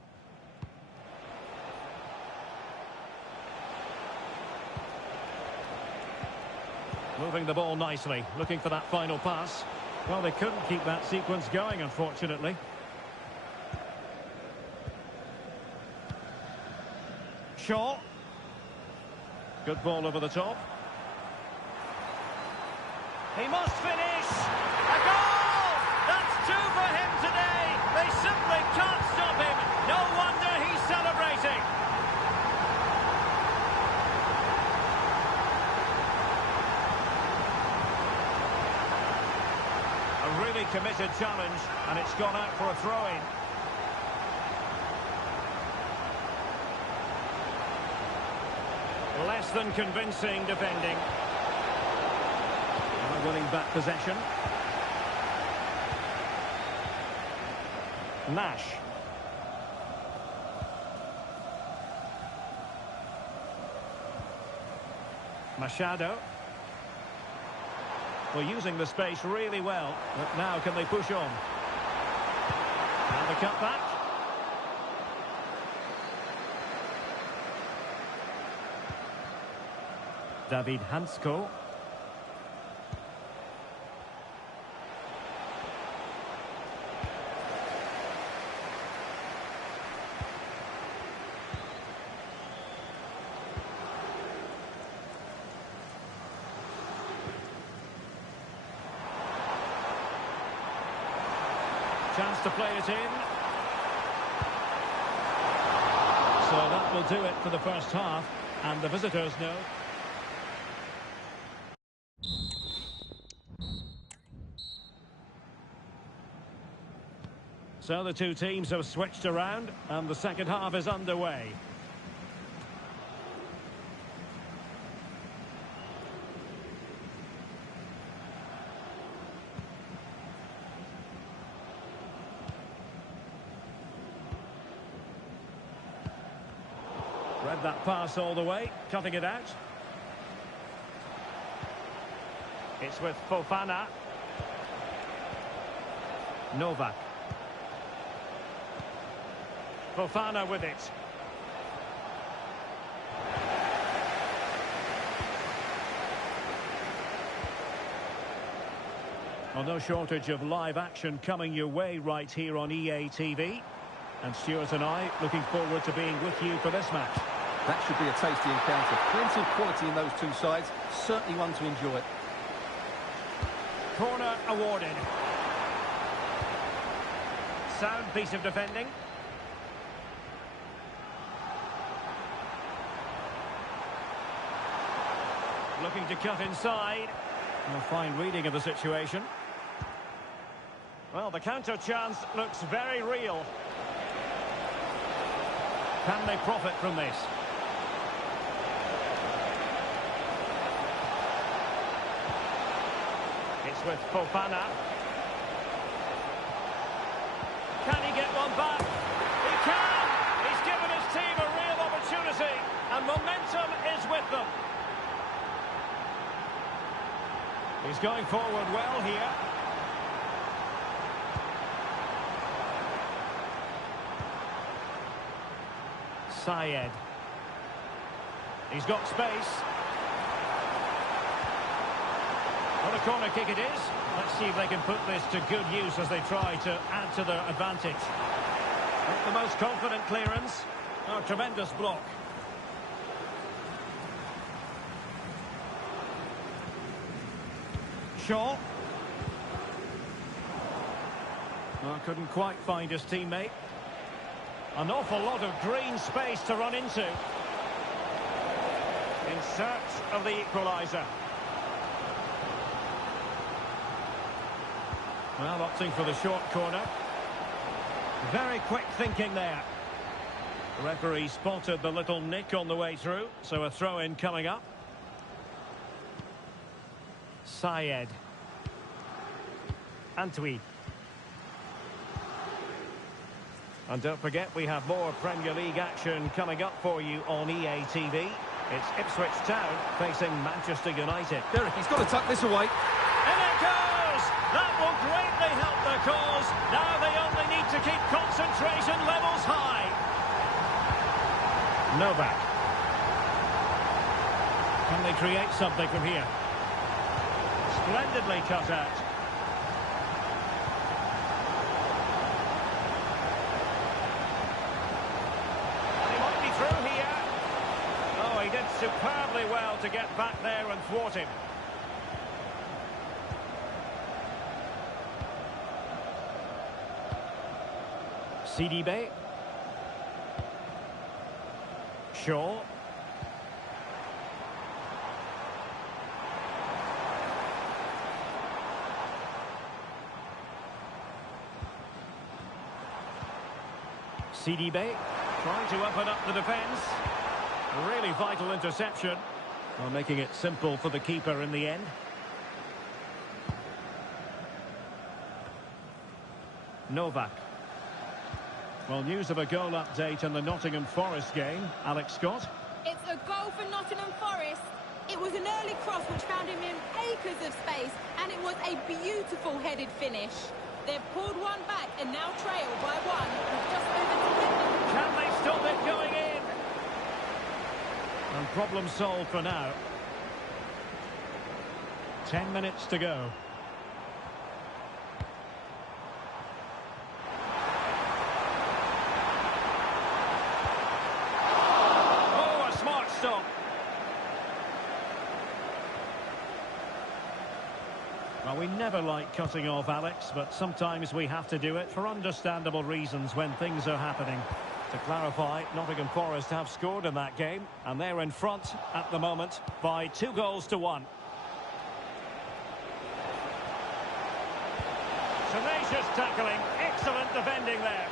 Moving the ball nicely, looking for that final pass. Well, they couldn't keep that sequence going, unfortunately. Shaw. Good ball over the top. He must finish! A goal! That's two for him today! They simply can't stop him! No wonder he's celebrating! A really committed challenge, and it's gone out for a throw-in. Less than convincing defending. winning back possession. Nash. Machado. Well, using the space really well. But now can they push on? And the cutback. David Hansko. Chance to play it in. So that will do it for the first half, and the visitors know. So the two teams have switched around, and the second half is underway. Read that pass all the way, cutting it out. It's with Fofana. Novak. Fofana with it. Well, no shortage of live action coming your way right here on EA TV. And Stuart and I looking forward to being with you for this match. That should be a tasty encounter. Plenty of quality in those two sides. Certainly one to enjoy. Corner awarded. Sound piece of defending. Looking to cut inside. A fine reading of the situation. Well, the counter chance looks very real. Can they profit from this? It's with Fofana. Can he get one back? He can! He's given his team a real opportunity, and momentum is with them. He's going forward well here. Syed. He's got space. What a corner kick it is. Let's see if they can put this to good use as they try to add to their advantage. Not the most confident clearance. Oh, tremendous block. Shaw. Well, couldn't quite find his teammate. An awful lot of green space to run into. In search of the equaliser. Well, opting for the short corner. Very quick thinking there. The referee spotted the little nick on the way through, so a throw-in coming up. Syed. Antwi. And don't forget, we have more Premier League action coming up for you on EA TV. It's Ipswich Town facing Manchester United. Derek, he's got to tuck this away. And it goes! That will greatly help their cause. Now they only need to keep concentration levels high. Novak. Can they create something from here? Splendidly cut out. He did superbly well to get back there and thwart him. Sidibe. Shaw. Sidibe trying to open up the defence. A really vital interception. Well, making it simple for the keeper in the end. Novak. Well, news of a goal update in the Nottingham Forest game. Alex Scott. It's a goal for Nottingham Forest. It was an early cross which found him in acres of space, and it was a beautiful headed finish. They've pulled one back and now trail by one with just over 10 minutes. Can they stop it going in? And problem solved for now. 10 minutes to go. Oh, a smart stop. Well, we never like cutting off Alex, but sometimes we have to do it for understandable reasons when things are happening. To clarify, Nottingham Forest have scored in that game, and they're in front at the moment by 2-1. Tenacious tackling, excellent defending there.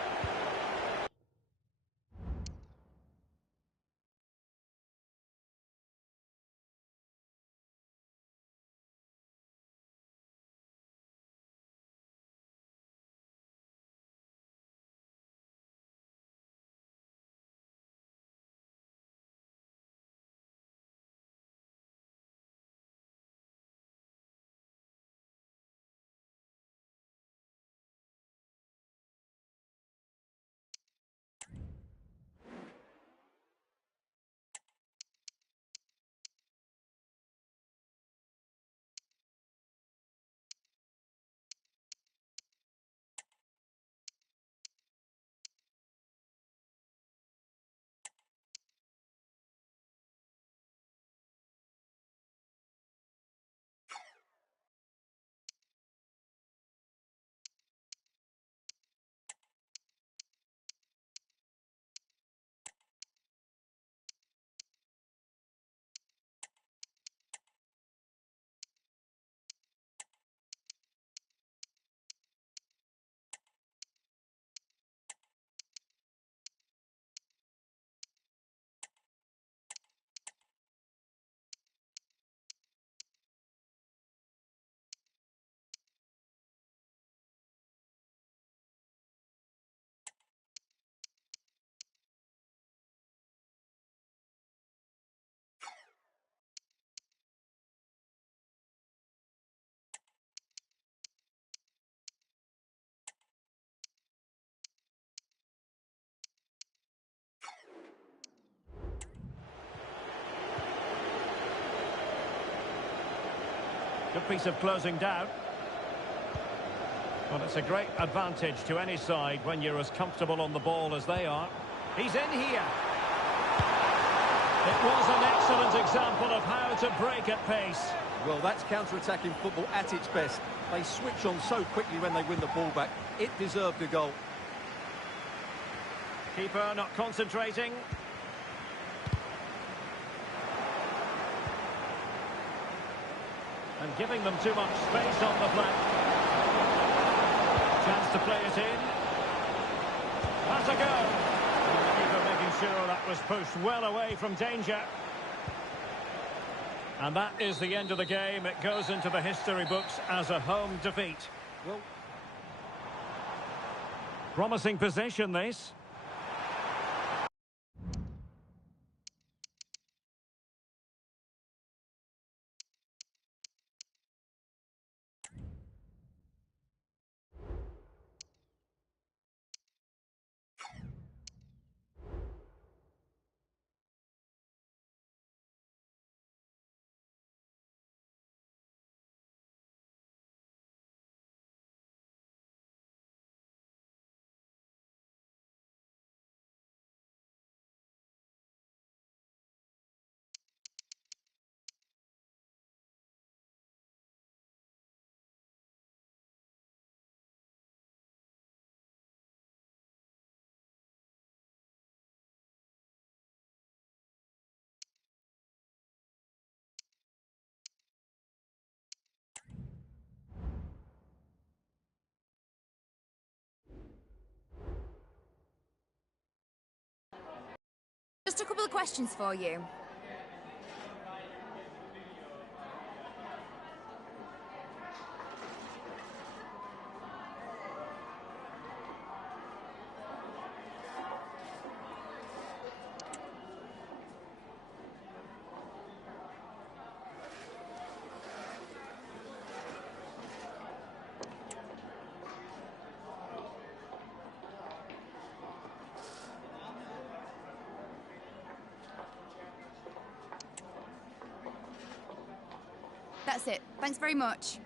Good piece of closing down. Well, it's a great advantage to any side when you're as comfortable on the ball as they are. He's in here. It was an excellent example of how to break at pace. Well, that's counter-attacking football at its best. They switch on so quickly when they win the ball back. It deserved a goal. Keeper not concentrating. And giving them too much space on the flank. Chance to play it in. That's a go. And the keeper making sure that was pushed well away from danger. And that is the end of the game. It goes into the history books as a home defeat. Well, promising possession, this. Just a couple of questions for you. That's it. Thanks very much.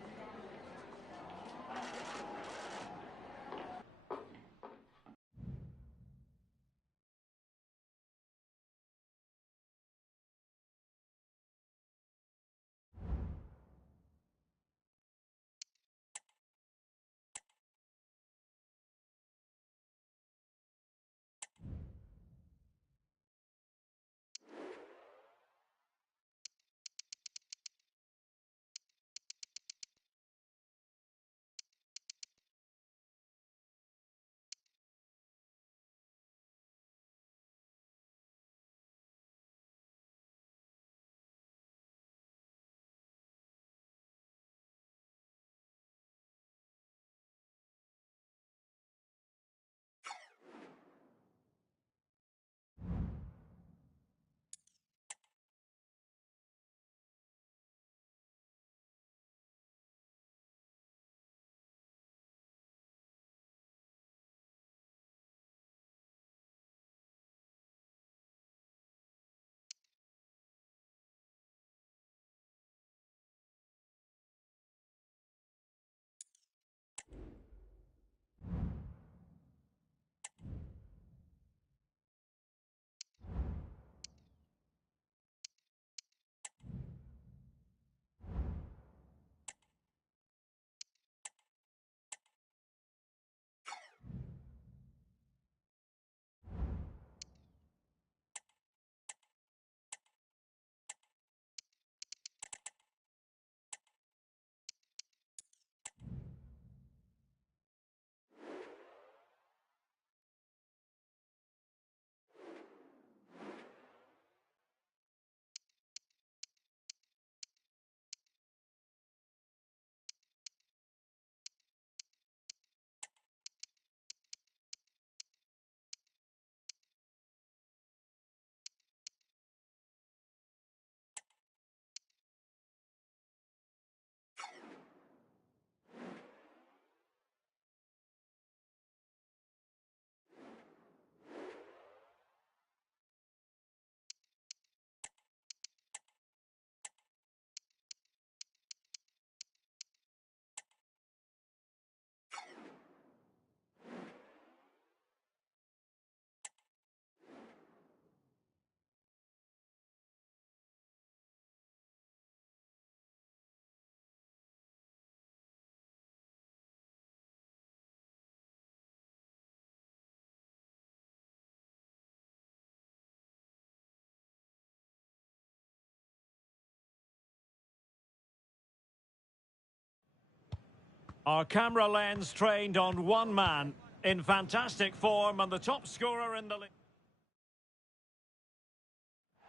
Our camera lens trained on one man in fantastic form and the top scorer in the league.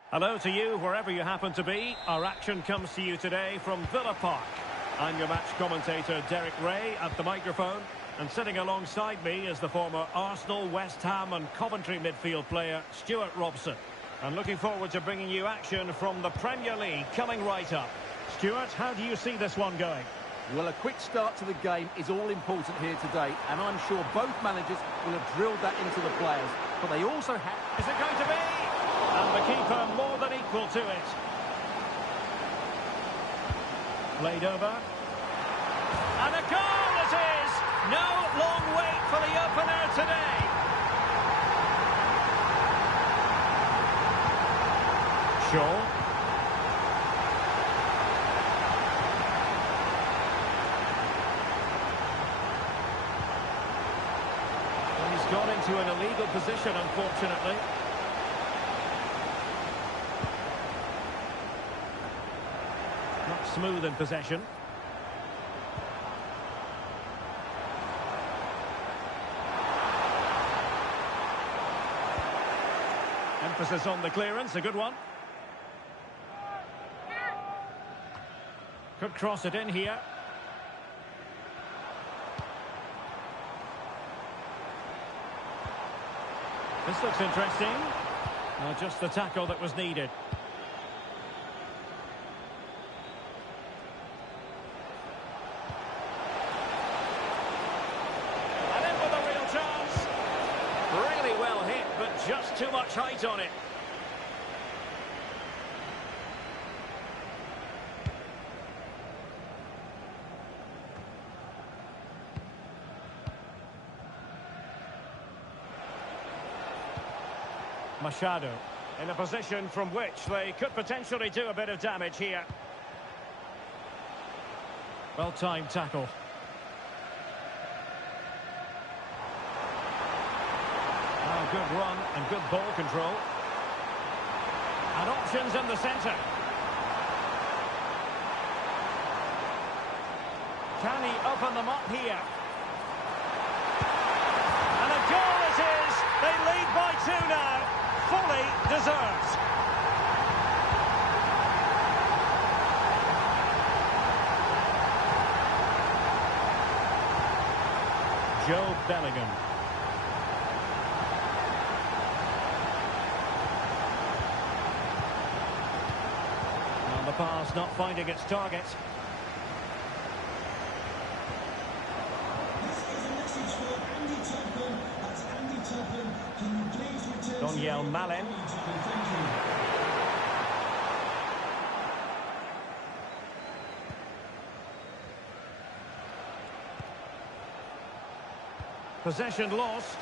Hello to you, wherever you happen to be. Our action comes to you today from Villa Park. I'm your match commentator, Derek Ray, at the microphone. And sitting alongside me is the former Arsenal, West Ham and Coventry midfield player, Stuart Robson. And looking forward to bringing you action from the Premier League coming right up. Stuart, how do you see this one going? Well, a quick start to the game is all important here today, and I'm sure both managers will have drilled that into the players. But they also have... Is it going to be? And the keeper more than equal to it. Played over. And a goal it is! No long wait for the opener today. Shaw. He's gone into an illegal position, unfortunately. Not smooth in possession. Emphasis on the clearance, a good one. Could cross it in here. This looks interesting. Just the tackle that was needed. And in with a real chance. Really well hit, but just too much height on it. Machado in a position from which they could potentially do a bit of damage here. Well-timed tackle. Oh, good run and good ball control. And options in the centre. Can he open them up here? And a goal it is! They lead by 2 now. Fully deserved. Joe Bellingham. And the pass not finding its target. Daniel Malen. Possession lost.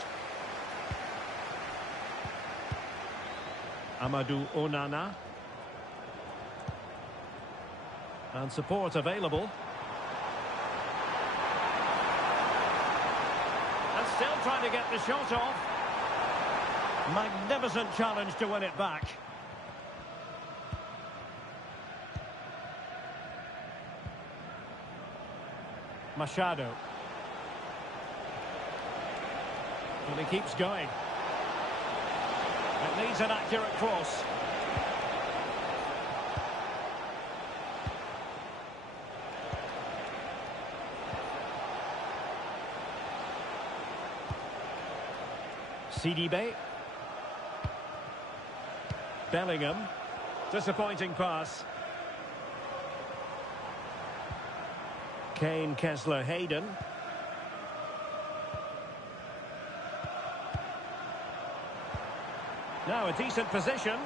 Amadou Onana. And support available. And still trying to get the shot off. Magnificent challenge to win it back. Machado. And he keeps going. It needs an accurate cross. Sidibe. Bellingham. Disappointing pass. Kane, Kessler, Hayden. Now a decent position.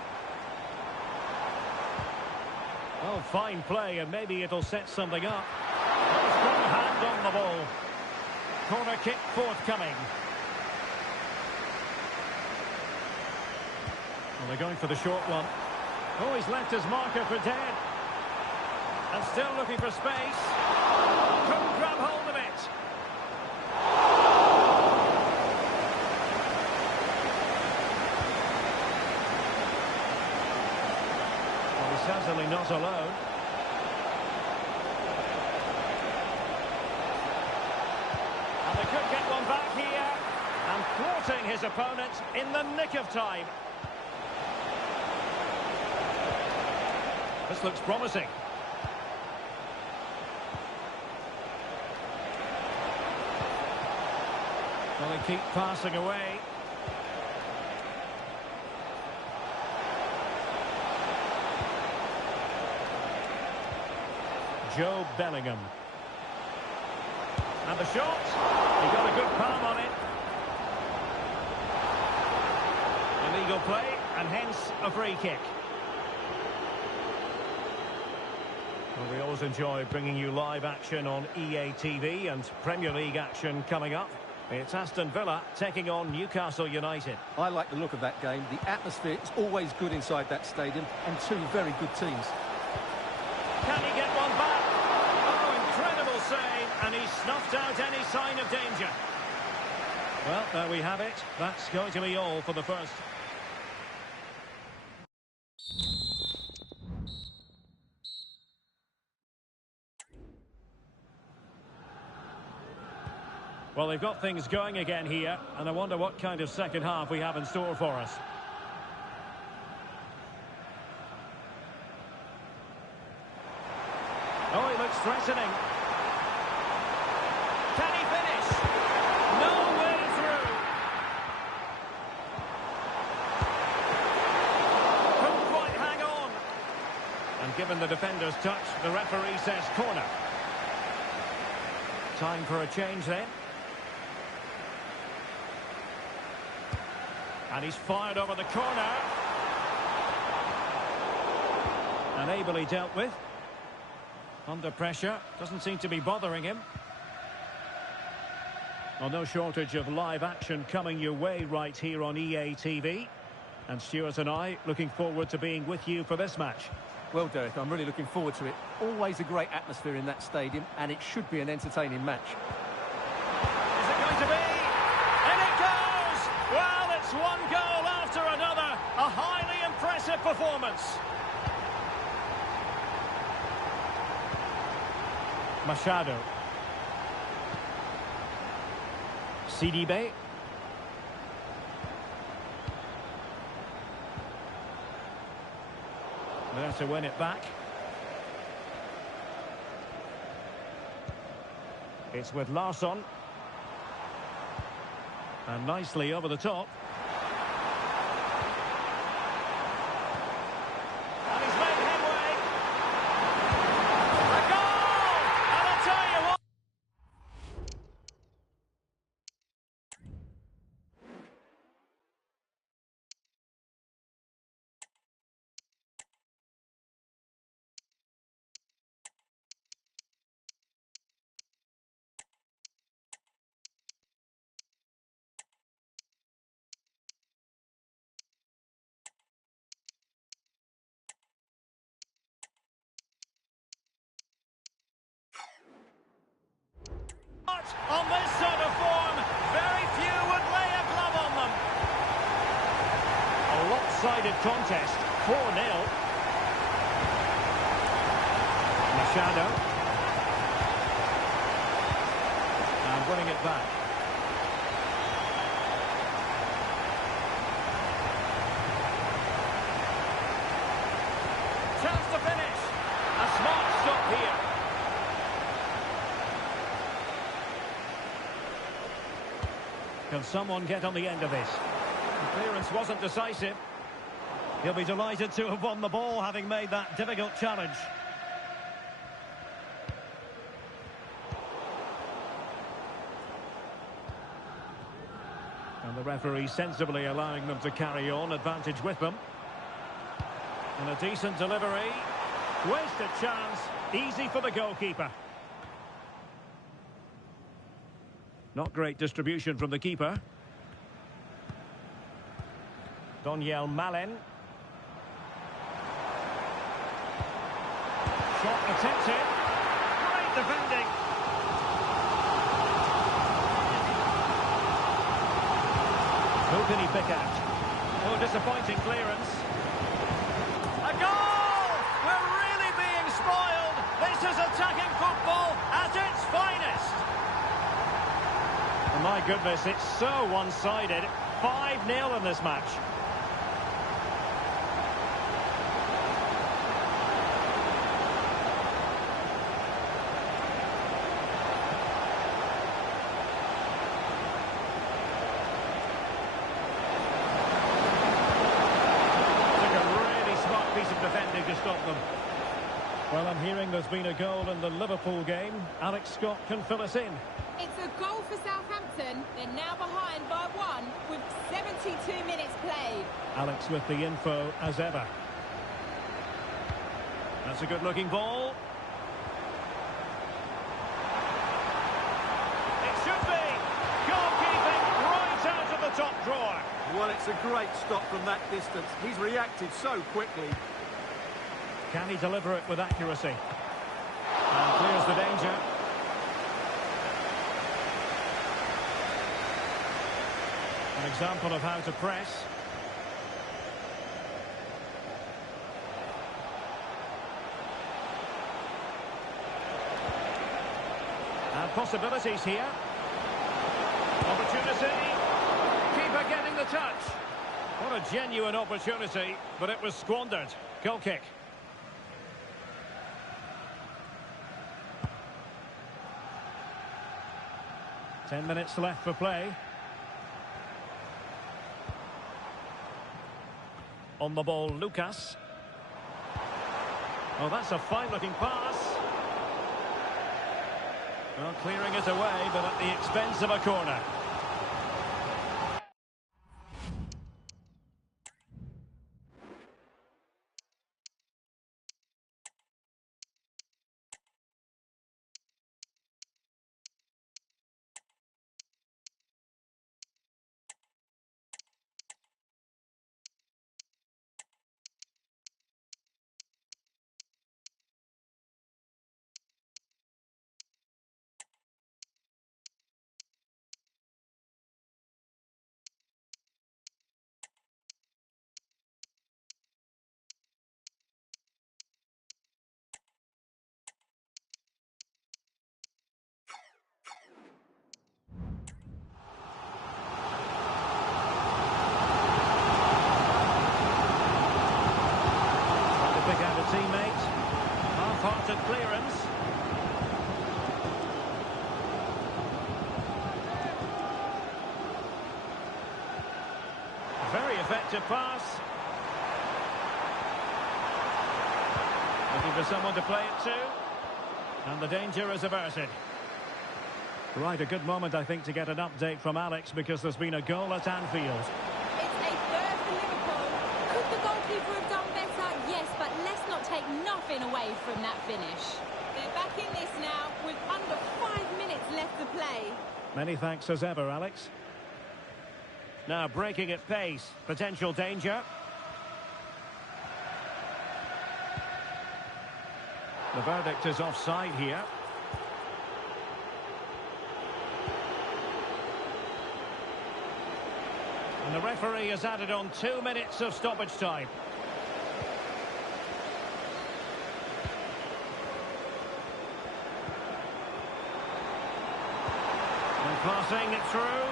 Oh, fine play, and maybe it'll set something up. Strong hand on the ball. Corner kick forthcoming. Well, they're going for the short one. Oh, he's left his marker for dead. And still looking for space. Couldn't grab hold of it. Well, he's certainly not alone. And they could get one back here. And thwarting his opponent in the nick of time. This looks promising. Well, they keep passing away. Joe Bellingham. And the shot. He got a good palm on it. Illegal play, and hence a free kick. Well, we always enjoy bringing you live action on EA TV and Premier League action coming up. It's Aston Villa taking on Newcastle United. I like the look of that game. The atmosphere is always good inside that stadium, and two very good teams. Can he get one back? Oh, incredible save, and he snuffed out any sign of danger. Well, there we have it. That's going to be all for the first. Well, they've got things going again here, and I wonder what kind of second half we have in store for us. Oh, he looks threatening. Can he finish? No way through. Couldn't quite hang on. And given the defender's touch, the referee says corner. Time for a change then. And he's fired over the corner. And ably dealt with. Under pressure. Doesn't seem to be bothering him. Well, no shortage of live action coming your way right here on EA TV. And Stuart and I looking forward to being with you for this match. Well, Derek, I'm really looking forward to it. Always a great atmosphere in that stadium, and it should be an entertaining match. Is it going to be? And it goes! Well, it's one goal after another. A highly impressive performance. Machado. Sidibe. There to win it back. It's with Larsson. And nicely over the top. And he's made headway. A goal! And I'll tell you what. On this sort of form, very few would lay a glove on them. A lopsided contest, 4-0. Machado. And winning it back. Chance to finish. A smart stop here. Can someone get on the end of this? The clearance wasn't decisive. He'll be delighted to have won the ball, having made that difficult challenge. And the referee sensibly allowing them to carry on, advantage with them. And a decent delivery. Wasted chance. Easy for the goalkeeper. Not great distribution from the keeper. Daniel Malen. Shot attempted. Great defending. Who can he pick out? Oh, disappointing clearance. A goal! We're really being spoiled. This is attacking football at its finest. My goodness, it's so one-sided. 5-0 in this match. Took a really smart piece of defending to stop them. Well, I'm hearing there's been a goal in the Liverpool game. Alex Scott can fill us in. It's a goal for Southampton. They're now behind by 1 with 72 minutes played. Alex with the info as ever. That's a good-looking ball. It should be. Goalkeeping right out of the top drawer. Well, it's a great stop from that distance. He's reacted so quickly. Can he deliver it with accuracy? And clears the danger. An example of how to press. And possibilities here. Opportunity. Keeper getting the touch. What a genuine opportunity, but it was squandered. Goal kick. Ten minutes left for play. On the ball, Lucas. Oh, that's a fine-looking pass. Well, clearing it away, but at the expense of a corner. Very effective pass. Looking for someone to play it to. And the danger is averted. Right, a good moment, I think, to get an update from Alex, because there's been a goal at Anfield. It's a third for Liverpool. Could the goalkeeper have done better? Yes, but let's not take nothing away from that finish. They're back in this now with under 5 minutes left to play. Many thanks as ever, Alex. Now breaking at pace. Potential danger. The verdict is offside here. And the referee has added on 2 minutes of stoppage time. And passing it through.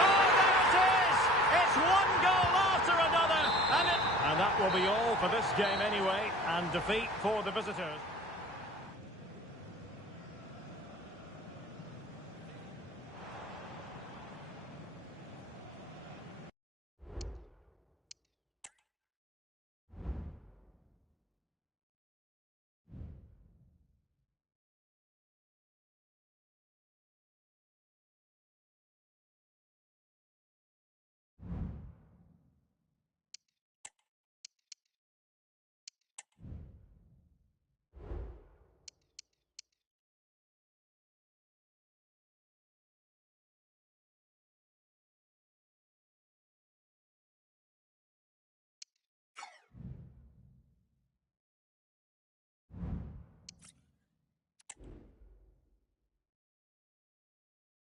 Oh, there it is! It's one goal after another. And that will be all for this game anyway. And defeat for the visitors.